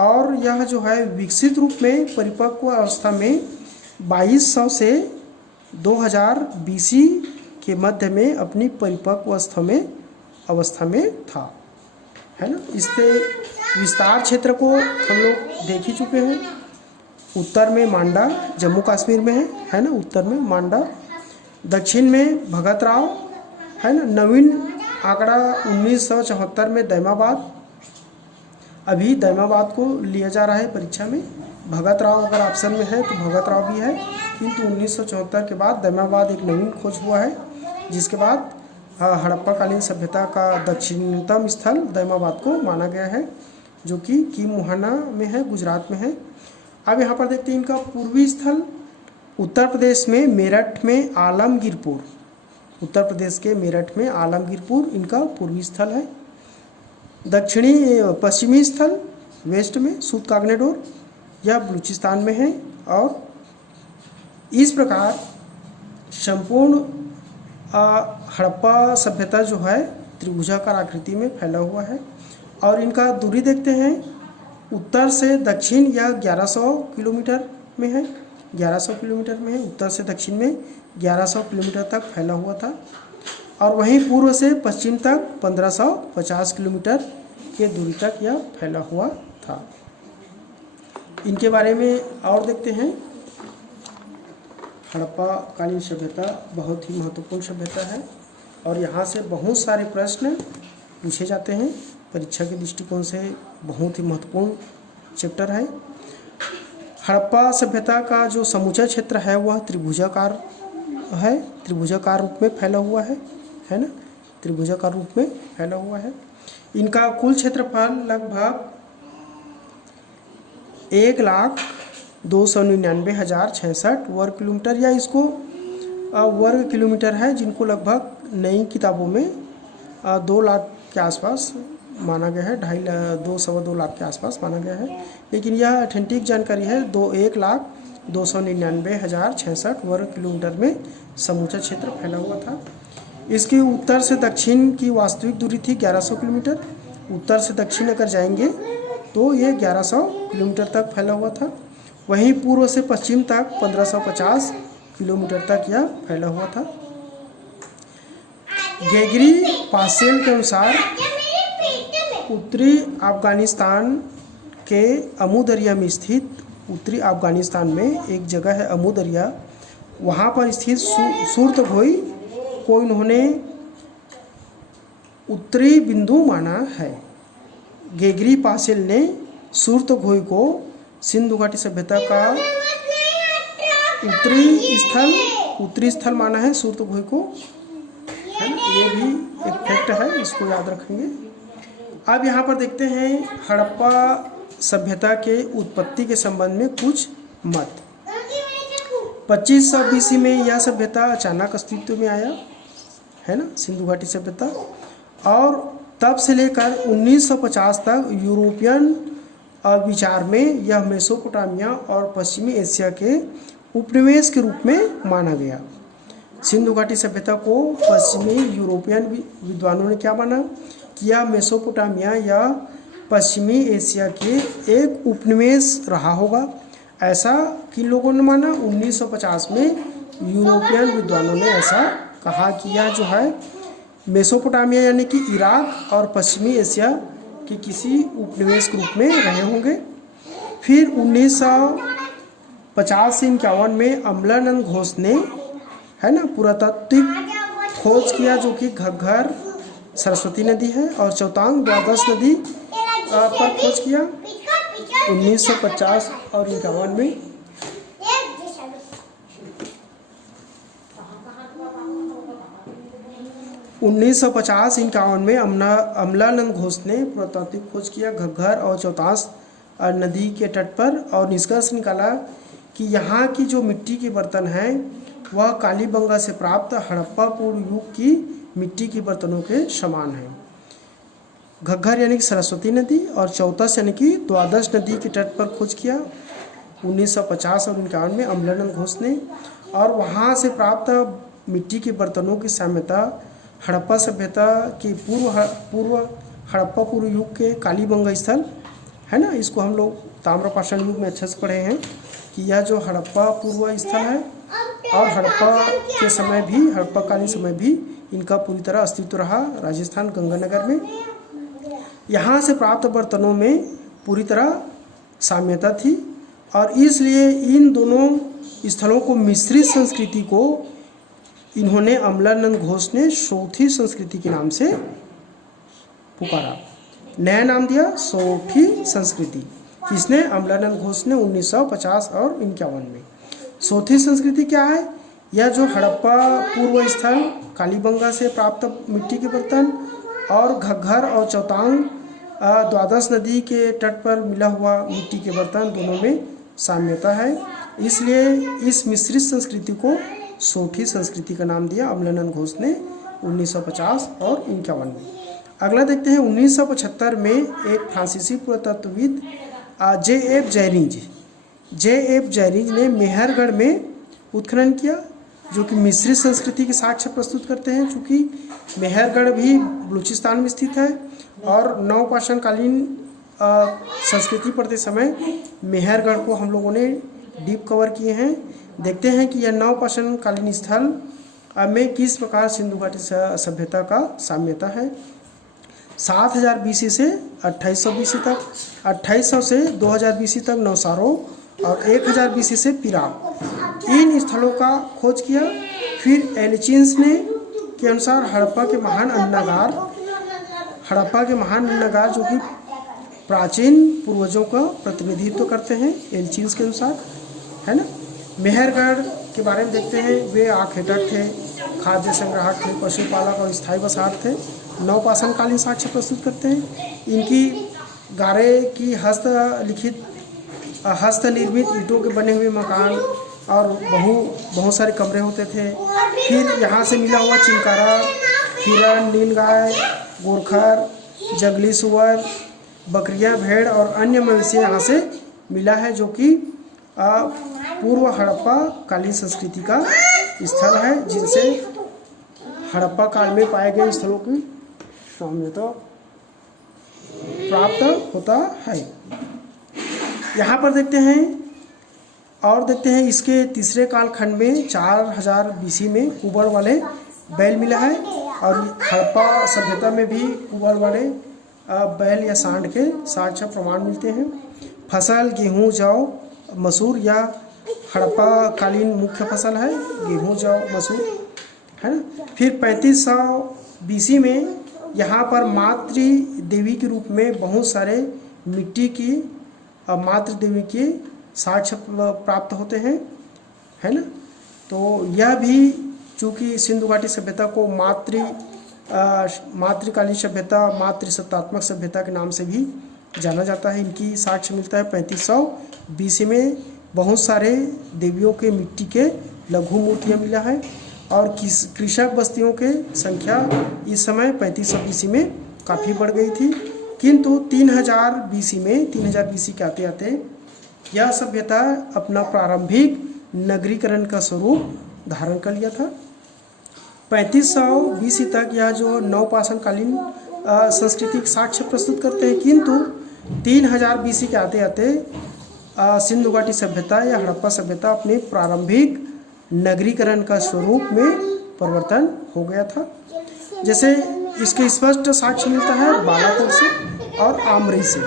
और यह जो है विकसित रूप में परिपक्व अवस्था में 2200 से 2000 BC के मध्य में अपनी परिपक्व अवस्था में था, है ना। इससे विस्तार क्षेत्र को हम लोग देख ही चुके हैं। उत्तर में मांडा जम्मू कश्मीर में है ना, उत्तर में मांडा, दक्षिण में भगत राव, है ना। नवीन आंकड़ा 1974 में दैमाबाद, अभी दैमाबाद को लिया जा रहा है परीक्षा में। भगत राव अगर ऑप्शन में है तो भगत राव भी है, किंतु 1974 के बाद दैमाबाद एक नवीन खोज हुआ है, जिसके बाद हड़प्पाकालीन सभ्यता का दक्षिणतम स्थल दैमाबाद को माना गया है, जो कि कीमुहाना में है, गुजरात में है। अब यहाँ पर देखते हैं इनका पूर्वी स्थल उत्तर प्रदेश में मेरठ में आलमगीरपुर, उत्तर प्रदेश के मेरठ में आलमगीरपुर इनका पूर्वी स्थल है। पश्चिमी स्थल वेस्ट में सूतकागनेडोर, यह बलूचिस्तान में है। और इस प्रकार संपूर्ण हड़प्पा सभ्यता जो है त्रिभुजाकार आकृति में फैला हुआ है। और इनका दूरी देखते हैं, उत्तर से दक्षिण यह 1100 किलोमीटर में है, 1100 किलोमीटर में है, उत्तर से दक्षिण में 1100 किलोमीटर तक फैला हुआ था। और वहीं पूर्व से पश्चिम तक 1550 किलोमीटर के दूरी तक यह फैला हुआ था। इनके बारे में और देखते हैं। हड़प्पा कालीन सभ्यता बहुत ही महत्वपूर्ण सभ्यता है और यहाँ से बहुत सारे प्रश्न पूछे जाते हैं, परीक्षा के दृष्टिकोण से बहुत ही महत्वपूर्ण चैप्टर है। हड़प्पा सभ्यता का जो समूचा क्षेत्र है वह त्रिभुजाकार है, त्रिभुजाकार रूप में फैला हुआ है ना, त्रिभुजाकार रूप में फैला हुआ है। इनका कुल क्षेत्रफल लगभग 1,299,066 वर्ग किलोमीटर, या इसको वर्ग किलोमीटर है, जिनको लगभग नई किताबों में 2 लाख के आसपास माना गया है, 2.5 लाख के आसपास माना गया है। लेकिन यह ऑथेंटिक जानकारी है 1,299,066 वर्ग किलोमीटर में समूचा क्षेत्र फैला हुआ था। इसकी उत्तर से दक्षिण की वास्तविक दूरी थी 1100 किलोमीटर। उत्तर से दक्षिण अगर जाएंगे तो ये 1100 किलोमीटर तक फैला हुआ था। वहीं पूर्व से पश्चिम तक 1550 किलोमीटर तक यह फैला हुआ था। गेगरी पासेल के अनुसार उत्तरी अफगानिस्तान के अमू दरिया में स्थित, उत्तरी अफगानिस्तान में एक जगह है अमू दरिया, वहाँ पर स्थित सूर्तघोई को इन्होंने उत्तरी बिंदु माना है। गेगरी पासेल ने सूर्तघोई को सिंधु घाटी सभ्यता का उत्तरी स्थल माना है सूर्तघोई को, है ना। ये भी एक फैक्ट है, इसको याद रखेंगे। अब यहाँ पर देखते हैं हड़प्पा सभ्यता के उत्पत्ति के संबंध में कुछ मत। 2500 BC में यह सभ्यता अचानक अस्तित्व में आया, है ना, सिंधु घाटी सभ्यता। और तब से लेकर 1950 तक यूरोपियन विचार में यह मेसोपोटामिया और पश्चिमी एशिया के उपनिवेश के रूप में माना गया। सिंधु घाटी सभ्यता को पश्चिमी यूरोपियन विद्वानों ने क्या माना कि यह मेसोपोटामिया या पश्चिमी एशिया के एक उपनिवेश रहा होगा। ऐसा किन लोगों ने माना? 1950 में यूरोपियन विद्वानों ने ऐसा कहा कि यह जो है मेसोपोटामिया यानी कि इराक और पश्चिमी एशिया के किसी उपनिवेश के रूप में रहे होंगे। फिर 1950 से 51 में अमलानंद घोष ने है ना पुरातात्विक खोज किया, जो कि घग्गर सरस्वती नदी है, और चौतांग द्वादश नदी पर खोज किया 1950 और 51 में। 1950-51 में अमलानंद घोष ने पुरातात्विक खोज किया घग्गर और चौतांश नदी के तट पर, और निष्कर्ष निकाला कि यहाँ की जो मिट्टी के बर्तन हैं वह कालीबंगा से प्राप्त हड़प्पा पूर्व युग की मिट्टी के बर्तनों के समान हैं। घग्गर यानी कि सरस्वती नदी और चौतस यानी कि द्वादश नदी के तट पर खोज किया 1950 और 51 में अमलानंद घोष ने, और वहाँ से प्राप्त मिट्टी के बर्तनों की साम्यता हड़प्पा सभ्यता के पूर्व हड़प्पा पूर्व युग के कालीबंगा स्थल है ना, इसको हम लोग ताम्रपाषाण युग में अच्छे से पढ़े हैं कि यह जो हड़प्पा पूर्व स्थल है और हड़प्पा के समय भी, हड़प्पाकालीन समय भी इनका पूरी तरह अस्तित्व रहा राजस्थान गंगानगर में। यहाँ से प्राप्त बर्तनों में पूरी तरह साम्यता थी, और इसलिए इन दोनों स्थलों को मिश्रित संस्कृति को इन्होंने अमलानंद घोष ने सोथी संस्कृति के नाम से पुकारा, नया नाम दिया सोथी संस्कृति। किसने? अमलानंद घोष ने 1950 और 51 में। सोथी संस्कृति क्या है? यह जो हड़प्पा पूर्व स्थल कालीबंगा से प्राप्त मिट्टी के बर्तन और घग्गर और चौतांग द्वादश नदी के तट पर मिला हुआ मिट्टी के बर्तन, दोनों में साम्यता है, इसलिए इस मिश्रित संस्कृति को सोथी संस्कृति का नाम दिया अमलानंद घोष ने 1950 और 51 में। अगला देखते हैं 1975 में एक फ्रांसीसी पुरातत्वविद जे.एफ. जयरिंज ने मेहरगढ़ में उत्खनन किया, जो कि मिश्रित संस्कृति के साक्ष्य प्रस्तुत करते हैं। चूँकि मेहरगढ़ भी बलूचिस्तान में स्थित है और नवपाषाणकालीन संस्कृति पढ़ते समय मेहरगढ़ को हम लोगों ने डीप कवर किए हैं। देखते हैं कि यह नवपाषाणकालीन स्थल में किस प्रकार सिंधु घाटी सभ्यता का साम्यता है। 7000 BC से 2800 BC तक, 2800 से 2000 BC तक नौसारो और 1000 BC से पिराप, इन स्थलों का खोज किया। फिर एलिचिन्स ने के अनुसार हड़प्पा के महान अन्नगार जो कि प्राचीन पूर्वजों का प्रतिनिधित्व करते हैं एलिचिन्स के अनुसार, है ना। मेहरगढ़ के बारे में देखते हैं, वे आखेटक थे, खाद्य संग्राहक थे, पशुपालक और स्थायी बसाहट थे। नवपाषाणकालीन साक्ष्य प्रस्तुत करते हैं। इनकी गारे की हस्तनिर्मित ईंटों के बने हुए मकान और बहुत सारे कमरे होते थे। फिर यहाँ से मिला हुआ चिंकारा, हिरण, नीलगाय, गोरखर, जंगली सुअर, बकरियां, भेड़ और अन्य मवेशी यहाँ से मिला है, जो कि पूर्व हड़प्पा कालीन संस्कृति का स्थल है, जिनसे हड़प्पा काल में पाए गए स्थलों की साम्यता प्राप्त होता है। यहाँ पर देखते हैं इसके तीसरे कालखंड में 4000 BC में कुबड़ वाले बैल मिला है, और हड़प्पा सभ्यता में भी कुबड़ वाले बैल या सांड के साक्ष्य प्रमाण मिलते हैं। फसल गेहूँ, जौ, मसूर या हड़प्पा कालीन मुख्य फसल है, गेहूँ, जौ, मसूर, है ना। फिर 3500 BC में यहाँ पर मातृ देवी के रूप में बहुत सारे मिट्टी की मातृ देवी के साक्ष्य प्राप्त होते हैं, है ना। तो यह भी चूँकि सिंधु घाटी सभ्यता को मातृकालीन सभ्यता, मातृसत्तात्मक सभ्यता के नाम से भी जाना जाता है। इनकी साक्ष्य मिलता है 3500 BC में बहुत सारे देवियों के मिट्टी के लघु मूर्तियाँ मिला है, और कृषक बस्तियों के संख्या इस समय 3500 BC में काफ़ी बढ़ गई थी। किंतु 3000 BC के आते आते यह सभ्यता अपना प्रारंभिक नगरीकरण का स्वरूप धारण कर लिया था। 3500 BC तक यह जो नवपाषाणकालीन सांस्कृतिक साक्ष्य प्रस्तुत करते हैं, किंतु 3000 BC के आते आते सिंधु घाटी सभ्यता या हड़प्पा सभ्यता अपने प्रारंभिक नगरीकरण का स्वरूप में परिवर्तन हो गया था। जैसे इसके स्पष्ट साक्ष्य मिलता है बालाकोट से और आमरी से।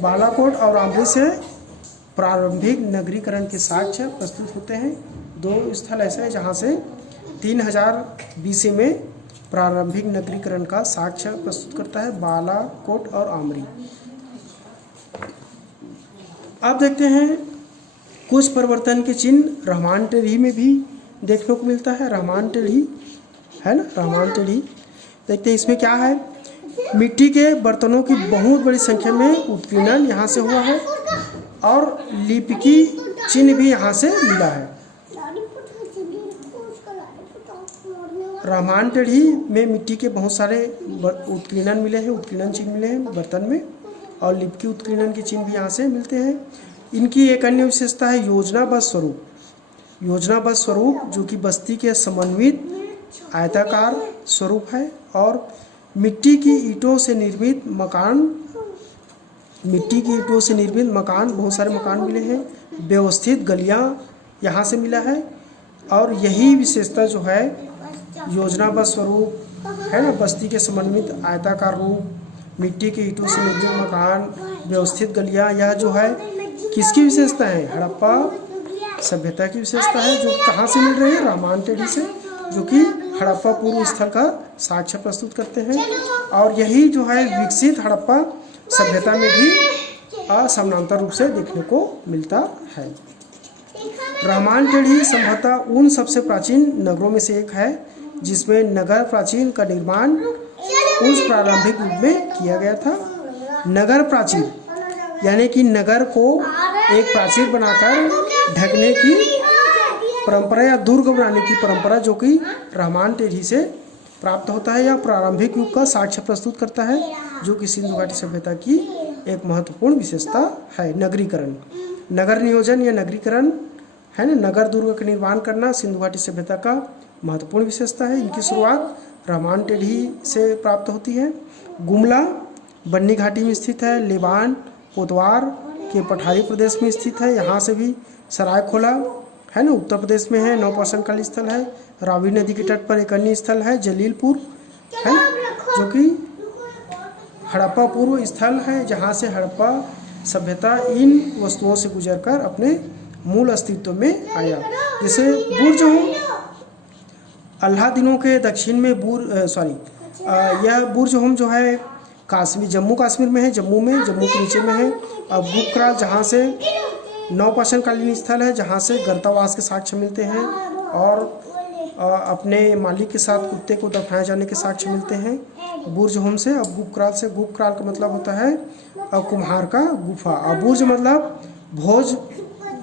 बालाकोट और आमरी से प्रारंभिक नगरीकरण के साक्ष्य प्रस्तुत होते हैं। दो स्थल ऐसे हैं जहाँ से 3000 BC में प्रारंभिक नगरीकरण का साक्ष्य प्रस्तुत करता है, बालाकोट और आमरी। अब देखते हैं कुछ परिवर्तन के चिन्ह रहमान टेढ़ी में भी देखने को मिलता है। रहमान टेढ़ी है ना, रहमान टेढ़ी देखते हैं इसमें क्या है। मिट्टी के बर्तनों की बहुत बड़ी संख्या में उत्कीर्णन यहाँ से हुआ है और लिपिकी चिन्ह भी यहाँ से मिला है। रहमान टेढ़ी में मिट्टी के बहुत सारे उत्कीर्णन मिले हैं, उत्कीर्णन चिन्ह मिले हैं बर्तन में, और लिपिकी उत्कीर्णन के चिन्ह भी यहाँ से मिलते हैं। इनकी एक अन्य विशेषता है योजनाबद्ध स्वरूप। योजनाबद्ध स्वरूप जो कि बस्ती के समन्वित आयताकार स्वरूप है, और मिट्टी की ईंटों से निर्मित मकान, मिट्टी की ईंटों से निर्मित मकान, बहुत सारे मकान मिले हैं। व्यवस्थित गलियाँ यहाँ से मिला है, और यही विशेषता जो है योजनाबद्ध स्वरूप है ना, बस्ती के समन्वित आयताकार रूप, मिट्टी के ईंटों से निर्मित मकान, व्यवस्थित गलियाँ, यह जो है किसकी विशेषता है? हड़प्पा सभ्यता की विशेषता है, जो कहाँ से मिल रही है? रहमान टेढ़ी से, जो कि हड़प्पा पूर्व स्थल का साक्ष्य प्रस्तुत करते हैं। और यही जो है विकसित हड़प्पा सभ्यता में भी समानांतर रूप से देखने को मिलता है। रहमान टेढ़ी संभवतः उन सबसे प्राचीन नगरों में से एक है जिसमें नगर प्राचीन का निर्माण उस प्रारंभिक युग में किया गया था। नगर प्राचीर यानी कि नगर को एक प्राचीर बनाकर ढकने की परंपरा या दुर्ग बनाने की परंपरा जो कि रहमान टेढ़ी से प्राप्त होता है, या प्रारंभिक युग का साक्ष्य प्रस्तुत करता है, जो कि सिंधु घाटी सभ्यता की एक महत्वपूर्ण विशेषता है। नगरीकरण, नगर नियोजन या नगरीकरण है ना, नगर दुर्ग का निर्माण करना सिंधु घाटी सभ्यता का महत्वपूर्ण विशेषता है। इनकी शुरुआत रहमान टेढ़ी से प्राप्त होती है। गुमला बन्नी घाटी में स्थित है। लेबान कोतवार के पठारी प्रदेश में स्थित है, यहाँ से भी सरायखोला है ना, उत्तर प्रदेश में है, 9% का स्थल है। रावी नदी के तट पर एक अन्य स्थल है जलीलपुर है, जो कि हड़प्पा पूर्व स्थल है, जहाँ से हड़प्पा सभ्यता इन वस्तुओं से गुजरकर अपने मूल अस्तित्व में आया। जैसे बुर्ज अल्लाह दिनों के दक्षिण में यह बुर्ज होम जो है कश्मीर, जम्मू कश्मीर में है, जम्मू के नीचे में है। अब गुपक्राल जहाँ से 9% कालीन स्थल है, जहाँ से गर्तावास के साक्ष्य मिलते हैं, और अपने मालिक के साथ कुत्ते को दफनाए जाने के साक्ष्य मिलते हैं बुर्ज होम से। अब गुपक्राल से, गुपक्राल का मतलब होता है कुम्हार का गुफा, और बुर्ज मतलब भोज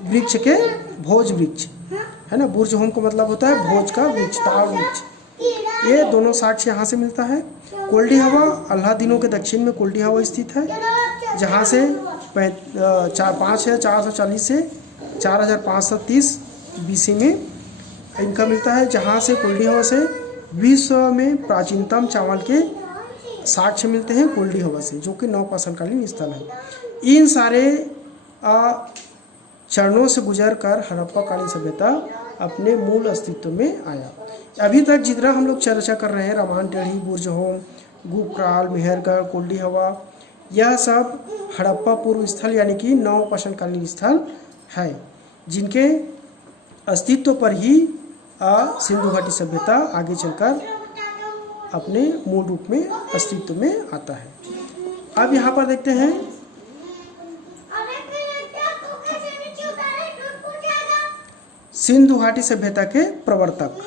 वृक्ष के भोज वृक्ष है ना, बुर्ज होम का मतलब होता है भोज का वृक्ष, ताड़ वृक्ष। ये दोनों साक्ष्य यहाँ से मिलता है। कोल्डी हवा अल्लाह दिनों के दक्षिण में कोल्डी हवा स्थित है, जहाँ से 440 से 4530 BC में इनका मिलता है, जहाँ से कोल्डी हवा से विश्व में प्राचीनतम चावल के साक्ष्य मिलते हैं कोल्डी हवा से, जो कि 9% कालीन स्थल है। इन सारे चरणों से गुजरकर हड़प्पा कालीन सभ्यता अपने मूल अस्तित्व में आया। अभी तक जितना हम लोग चर्चा कर रहे हैं, रहमान टेढ़ी, बुर्ज होम, गुपक्राल, मेहरगढ़, कोल्डी हवा, यह सब हड़प्पा पूर्व स्थल यानी कि 9% कालीन स्थल है, जिनके अस्तित्व पर ही सिंधु घाटी सभ्यता आगे चलकर अपने मूल रूप में अस्तित्व में आता है। अब यहाँ पर देखते हैं सिंधु घाटी सभ्यता के प्रवर्तक।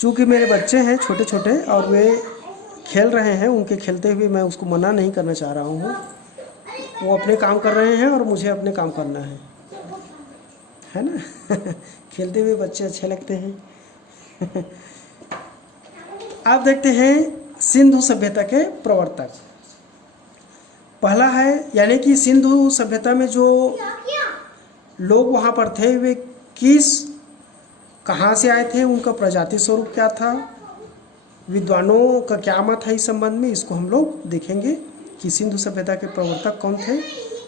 चूँकि मेरे बच्चे हैं छोटे छोटे और वे खेल रहे हैं, उनके खेलते हुए मैं उसको मना नहीं करना चाह रहा हूँ। वो अपने काम कर रहे हैं और मुझे अपने काम करना है ना। खेलते हुए बच्चे अच्छे लगते हैं। अब देखते हैं सिंधु सभ्यता के प्रवर्तक। पहला है, यानी कि सिंधु सभ्यता में जो लोग वहाँ पर थे वे कहाँ से आए थे, उनका प्रजाति स्वरूप क्या था, विद्वानों का क्या मत है इस संबंध में, इसको हम लोग देखेंगे कि सिंधु सभ्यता के प्रवर्तक कौन थे,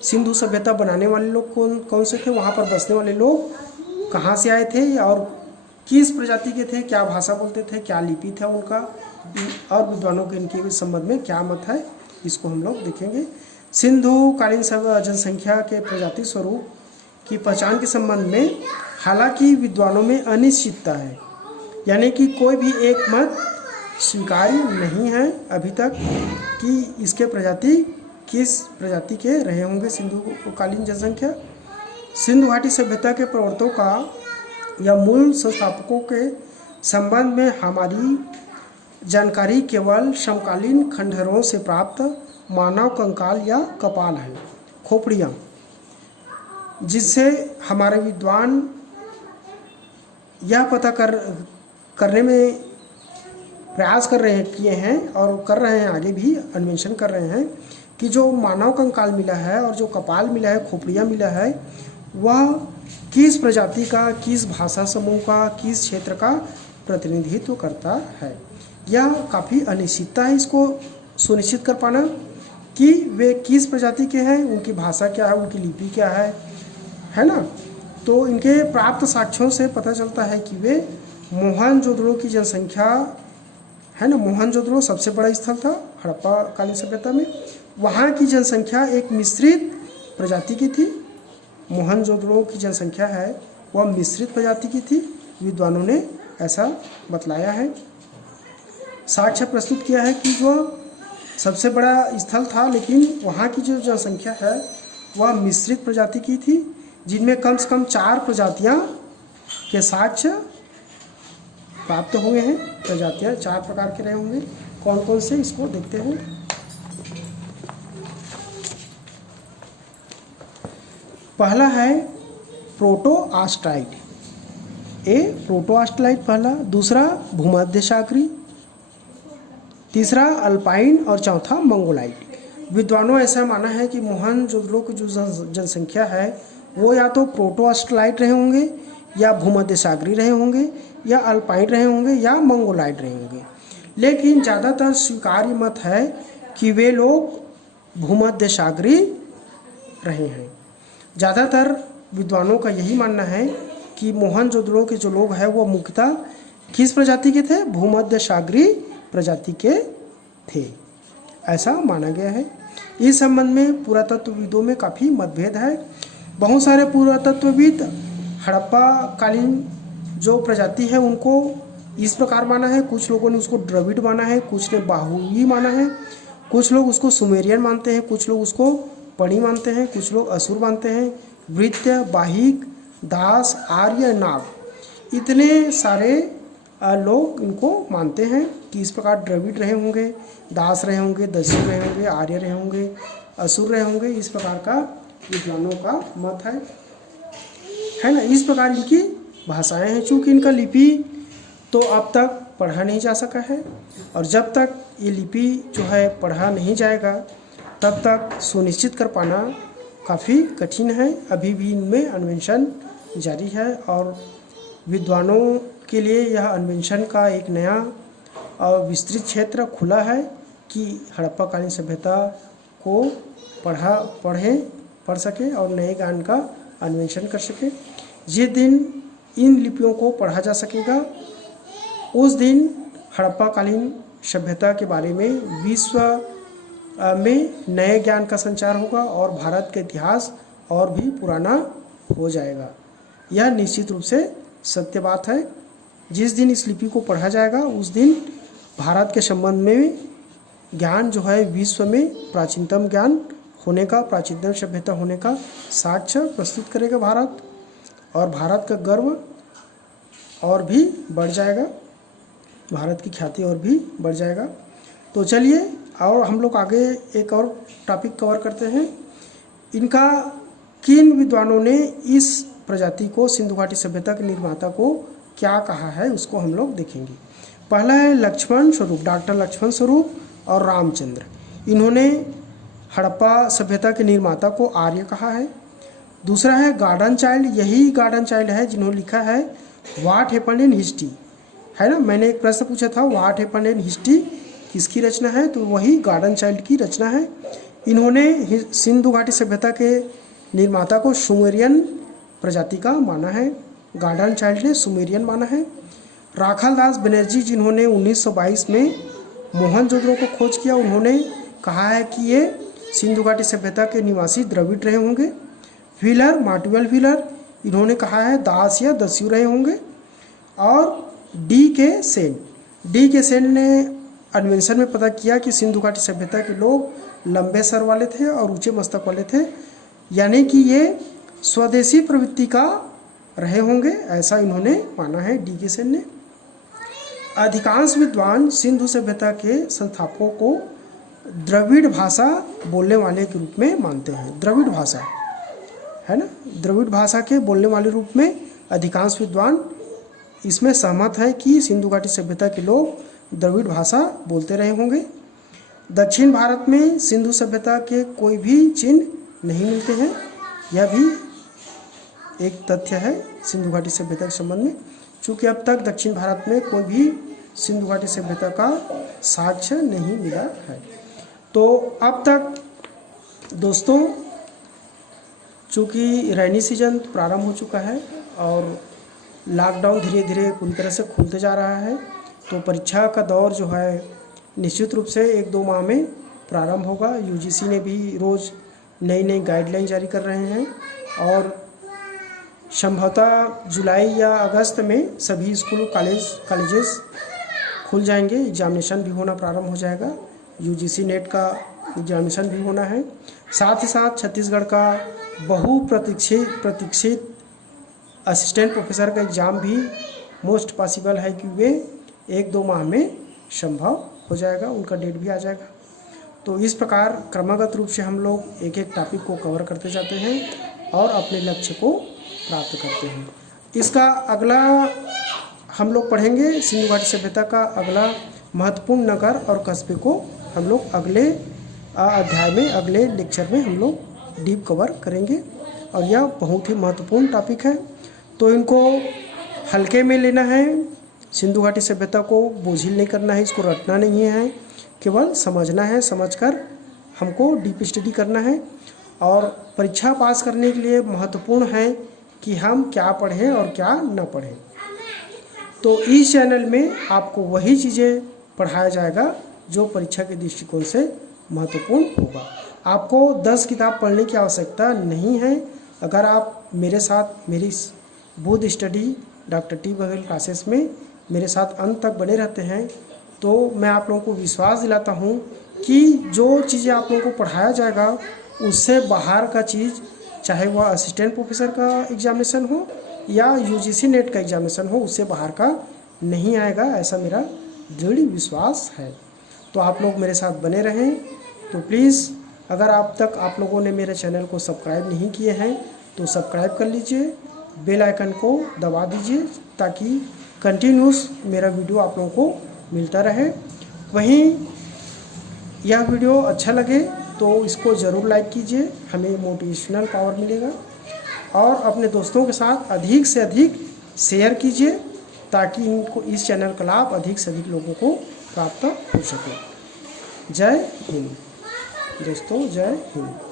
सिंधु सभ्यता बनाने वाले लोग कौन से थे, वहाँ पर बसने वाले लोग कहाँ से आए थे और किस प्रजाति के थे, क्या भाषा बोलते थे, क्या लिपि था उनका, और विद्वानों के इनके संबंध में क्या मत है, इसको हम लोग देखेंगे। सिंधु कालीन जनसंख्या के प्रजाति स्वरूप की पहचान के संबंध में हालांकि विद्वानों में अनिश्चितता है, यानी कि कोई भी एक मत स्वीकार्य नहीं है अभी तक कि इसके प्रजाति किस प्रजाति के रहे होंगे सिंधु कालीन जनसंख्या। सिंधु घाटी सभ्यता के प्रवर्तकों का या मूल संस्थापकों के संबंध में हमारी जानकारी केवल समकालीन खंडहरों से प्राप्त मानव कंकाल या कपाल है, खोपड़ियाँ, जिससे हमारे विद्वान यह पता करने में प्रयास किए हैं और कर रहे हैं, आगे भी अन्वेषण कर रहे हैं कि जो मानव कंकाल मिला है और जो कपाल मिला है, खोपड़ियाँ मिला है, वह किस प्रजाति का, किस भाषा समूह का, किस क्षेत्र का प्रतिनिधित्व करता है। यह काफ़ी अनिश्चितता है इसको सुनिश्चित कर पाना कि वे किस प्रजाति के हैं, उनकी भाषा क्या है, उनकी लिपि क्या है ना। तो इनके प्राप्त साक्ष्यों से पता चलता है कि वे मोहनजोदड़ो की जनसंख्या है ना, मोहनजोदड़ो सबसे बड़ा स्थल था हड़प्पा कालीन सभ्यता में, वहाँ की जनसंख्या एक मिश्रित प्रजाति की थी। मोहनजोदड़ो की जनसंख्या है वह मिश्रित प्रजाति की थी, विद्वानों ने ऐसा बतलाया है। साक्ष्य प्रस्तुत किया है कि जो सबसे बड़ा स्थल था, लेकिन वहाँ की जो जनसंख्या है वह मिश्रित प्रजाति की थी, जिनमें कम से कम 4 प्रजातियाँ के साक्ष्य प्राप्त हुए हैं। प्रजातियाँ 4 प्रकार के रहे होंगे, कौन कौन से इसको देखते हैं। पहला है प्रोटोआस्ट्राइड, प्रोटोआस्ट्राइड पहला, दूसरा भूमध्य सागरी, तीसरा अल्पाइन और चौथा मंगोलाइड। विद्वानों ऐसा माना है कि मोहनजोदड़ो की जो जनसंख्या है वो या तो प्रोटोआस्ट्राइड रहे होंगे, या भूमध्य सागरी रहे होंगे, या अल्पाइन रहे होंगे, या मंगोलाइड रहे होंगे। लेकिन ज़्यादातर स्वीकार्य मत है कि वे लोग भूमध्य सागरी रहे हैं। ज़्यादातर विद्वानों का यही मानना है कि मोहनजोदड़ो के जो लोग हैं वो मुख्यतः किस प्रजाति के थे, भूमध्य सागरी प्रजाति के थे, ऐसा माना गया है। इस संबंध में पुरातत्वविदों में काफ़ी मतभेद है। बहुत सारे पुरातत्वविद हड़प्पा कालीन जो प्रजाति है उनको इस प्रकार माना है, कुछ लोगों ने उसको द्रविड़ माना है, कुछ ने बाहुई माना है, कुछ लोग उसको सुमेरियन मानते हैं, कुछ लोग उसको पणी मानते हैं, कुछ लोग असुर मानते हैं, वृत्य, बाहिक, दास, आर्य, नाग, इतने सारे लोग इनको मानते हैं कि इस प्रकार द्रविड़ रहे होंगे, दास रहे होंगे, दस्यु रहे होंगे, आर्य रहे होंगे, असुर रहे होंगे। इस प्रकार का विद्वानों का मत है ना। इस प्रकार इनकी भाषाएं हैं। चूँकि इनका लिपि तो अब तक पढ़ा नहीं जा सका है, और जब तक ये लिपि जो है पढ़ा नहीं जाएगा तब तक सुनिश्चित कर पाना काफ़ी कठिन है। अभी भी इनमें अन्वेषण जारी है, और विद्वानों के लिए यह अन्वेषण का एक नया और विस्तृत क्षेत्र खुला है कि हड़प्पा कालीन सभ्यता को पढ़ सके और नए ज्ञान का अन्वेषण कर सके। जिस दिन इन लिपियों को पढ़ा जा सकेगा उस दिन हड़प्पा कालीन सभ्यता के बारे में विश्व में नए ज्ञान का संचार होगा और भारत का इतिहास और भी पुराना हो जाएगा। यह निश्चित रूप से सत्य बात है। जिस दिन इस लिपि को पढ़ा जाएगा उस दिन भारत के संबंध में ज्ञान जो है विश्व में प्राचीनतम ज्ञान होने का, प्राचीनतम सभ्यता होने का साक्ष्य प्रस्तुत करेगा भारत, और भारत का गर्व और भी बढ़ जाएगा, भारत की ख्याति और भी बढ़ जाएगा। तो चलिए और हम लोग आगे एक और टॉपिक कवर करते हैं। इनका किन विद्वानों ने इस प्रजाति को, सिंधु घाटी सभ्यता के निर्माता को क्या कहा है उसको हम लोग देखेंगे। पहला है लक्ष्मण स्वरूप, डॉक्टर लक्ष्मण स्वरूप और रामचंद्र। इन्होंने हड़प्पा सभ्यता के निर्माता को आर्य कहा है। दूसरा है गार्डन चाइल्ड, यही गार्डन चाइल्ड है जिन्होंने लिखा है व्हाट हैपेंड इन हिस्ट्री, है ना। मैंने एक प्रश्न पूछा था व्हाट हैपेंड इन हिस्ट्री किसकी रचना है, तो वही गार्डन चाइल्ड की रचना है। इन्होंने सिंधु घाटी सभ्यता के निर्माता को सुमेरियन प्रजाति का माना है। गॉर्डन चाइल्ड ने सुमेरियन माना है। राखालदास बनर्जी जिन्होंने 1922 में मोहनजोदड़ो को खोज किया, उन्होंने कहा है कि ये सिंधु घाटी सभ्यता के निवासी द्रविड़ रहे होंगे। व्हीलर, मार्टिवल व्हीलर, इन्होंने कहा है दास या दस्यु रहे होंगे। और डी के सेन ने अन्वेषण में पता किया कि सिंधु घाटी सभ्यता के लोग लंबे सर वाले थे और ऊंचे मस्तक वाले थे, यानी कि ये स्वदेशी प्रवृत्ति का रहे होंगे, ऐसा इन्होंने माना है डी के सेन ने। अधिकांश विद्वान सिंधु सभ्यता के संस्थापकों को द्रविड़ भाषा बोलने वाले के रूप में मानते हैं। द्रविड़ भाषा है ना, द्रविड़ भाषा के बोलने वाले रूप में अधिकांश विद्वान इसमें सहमत है कि सिंधु घाटी सभ्यता के लोग द्रविड़ भाषा बोलते रहे होंगे। दक्षिण भारत में सिंधु सभ्यता के कोई भी चिन्ह नहीं मिलते हैं, यह भी एक तथ्य है सिंधु घाटी सभ्यता के संबंध में, चूँकि अब तक दक्षिण भारत में कोई भी सिंधु घाटी सभ्यता का साक्ष्य नहीं मिला है। तो अब तक दोस्तों, चूँकि रैनी सीजन प्रारंभ हो चुका है और लॉकडाउन धीरे धीरे पूरी तरह से खुलते जा रहा है, तो परीक्षा का दौर जो है निश्चित रूप से 1-2 माह में प्रारंभ होगा। यूजीसी ने भी रोज़ नई गाइडलाइन जारी कर रहे हैं और संभवतः जुलाई या अगस्त में सभी स्कूल कॉलेजेस खुल जाएंगे, एग्जामिनेशन भी होना प्रारंभ हो जाएगा, यूजीसी नेट का एग्जामिनेशन भी होना है। साथ ही साथ छत्तीसगढ़ का प्रतीक्षित असिस्टेंट प्रोफेसर का एग्ज़ाम भी मोस्ट पॉसिबल है कि वे 1-2 माह में संभव हो जाएगा, उनका डेट भी आ जाएगा। तो इस प्रकार क्रमागत रूप से हम लोग एक टॉपिक को कवर करते जाते हैं और अपने लक्ष्य को प्राप्त करते हैं। इसका अगला हम लोग पढ़ेंगे, सिंधु घाटी सभ्यता का अगला महत्वपूर्ण नगर और कस्बे को हम लोग अगले अध्याय में, अगले लेक्चर में हम लोग डीप कवर करेंगे और यह बहुत ही महत्वपूर्ण टॉपिक है। तो इनको हल्के में लेना है, सिंधु घाटी सभ्यता को बोझिल नहीं करना है, इसको रटना नहीं है, केवल समझना है, समझकर हमको डीप स्टडी करना है। और परीक्षा पास करने के लिए महत्वपूर्ण है कि हम क्या पढ़ें और क्या न पढ़ें। तो इस चैनल में आपको वही चीज़ें पढ़ाया जाएगा जो परीक्षा के दृष्टिकोण से महत्वपूर्ण होगा। आपको 10 किताब पढ़ने की आवश्यकता नहीं है। अगर आप मेरे साथ मेरी Budh study doctor T Baghel classes में मेरे साथ अंत तक बने रहते हैं, तो मैं आप लोगों को विश्वास दिलाता हूँ कि जो चीज़ें आप लोगों को पढ़ाया जाएगा उससे बाहर का चीज़, चाहे वह असिस्टेंट प्रोफेसर का एग्जामिनेशन हो या यूजीसी नेट का एग्जामिनेशन हो, उससे बाहर का नहीं आएगा, ऐसा मेरा दृढ़ विश्वास है। तो आप लोग मेरे साथ बने रहें। तो प्लीज़, अगर आप तक आप लोगों ने मेरे चैनल को सब्सक्राइब नहीं किए हैं तो सब्सक्राइब कर लीजिए, बेल आइकन को दबा दीजिए ताकि कंटिन्यूस मेरा वीडियो आप लोगों को मिलता रहे। वहीं यह वीडियो अच्छा लगे तो इसको ज़रूर लाइक कीजिए, हमें मोटिवेशनल पावर मिलेगा। और अपने दोस्तों के साथ अधिक से अधिक शेयर कीजिए ताकि इनको इस चैनल का लाभ अधिक से अधिक लोगों को प्राप्त हो सके। जय हिंद दोस्तों, जय हिंद।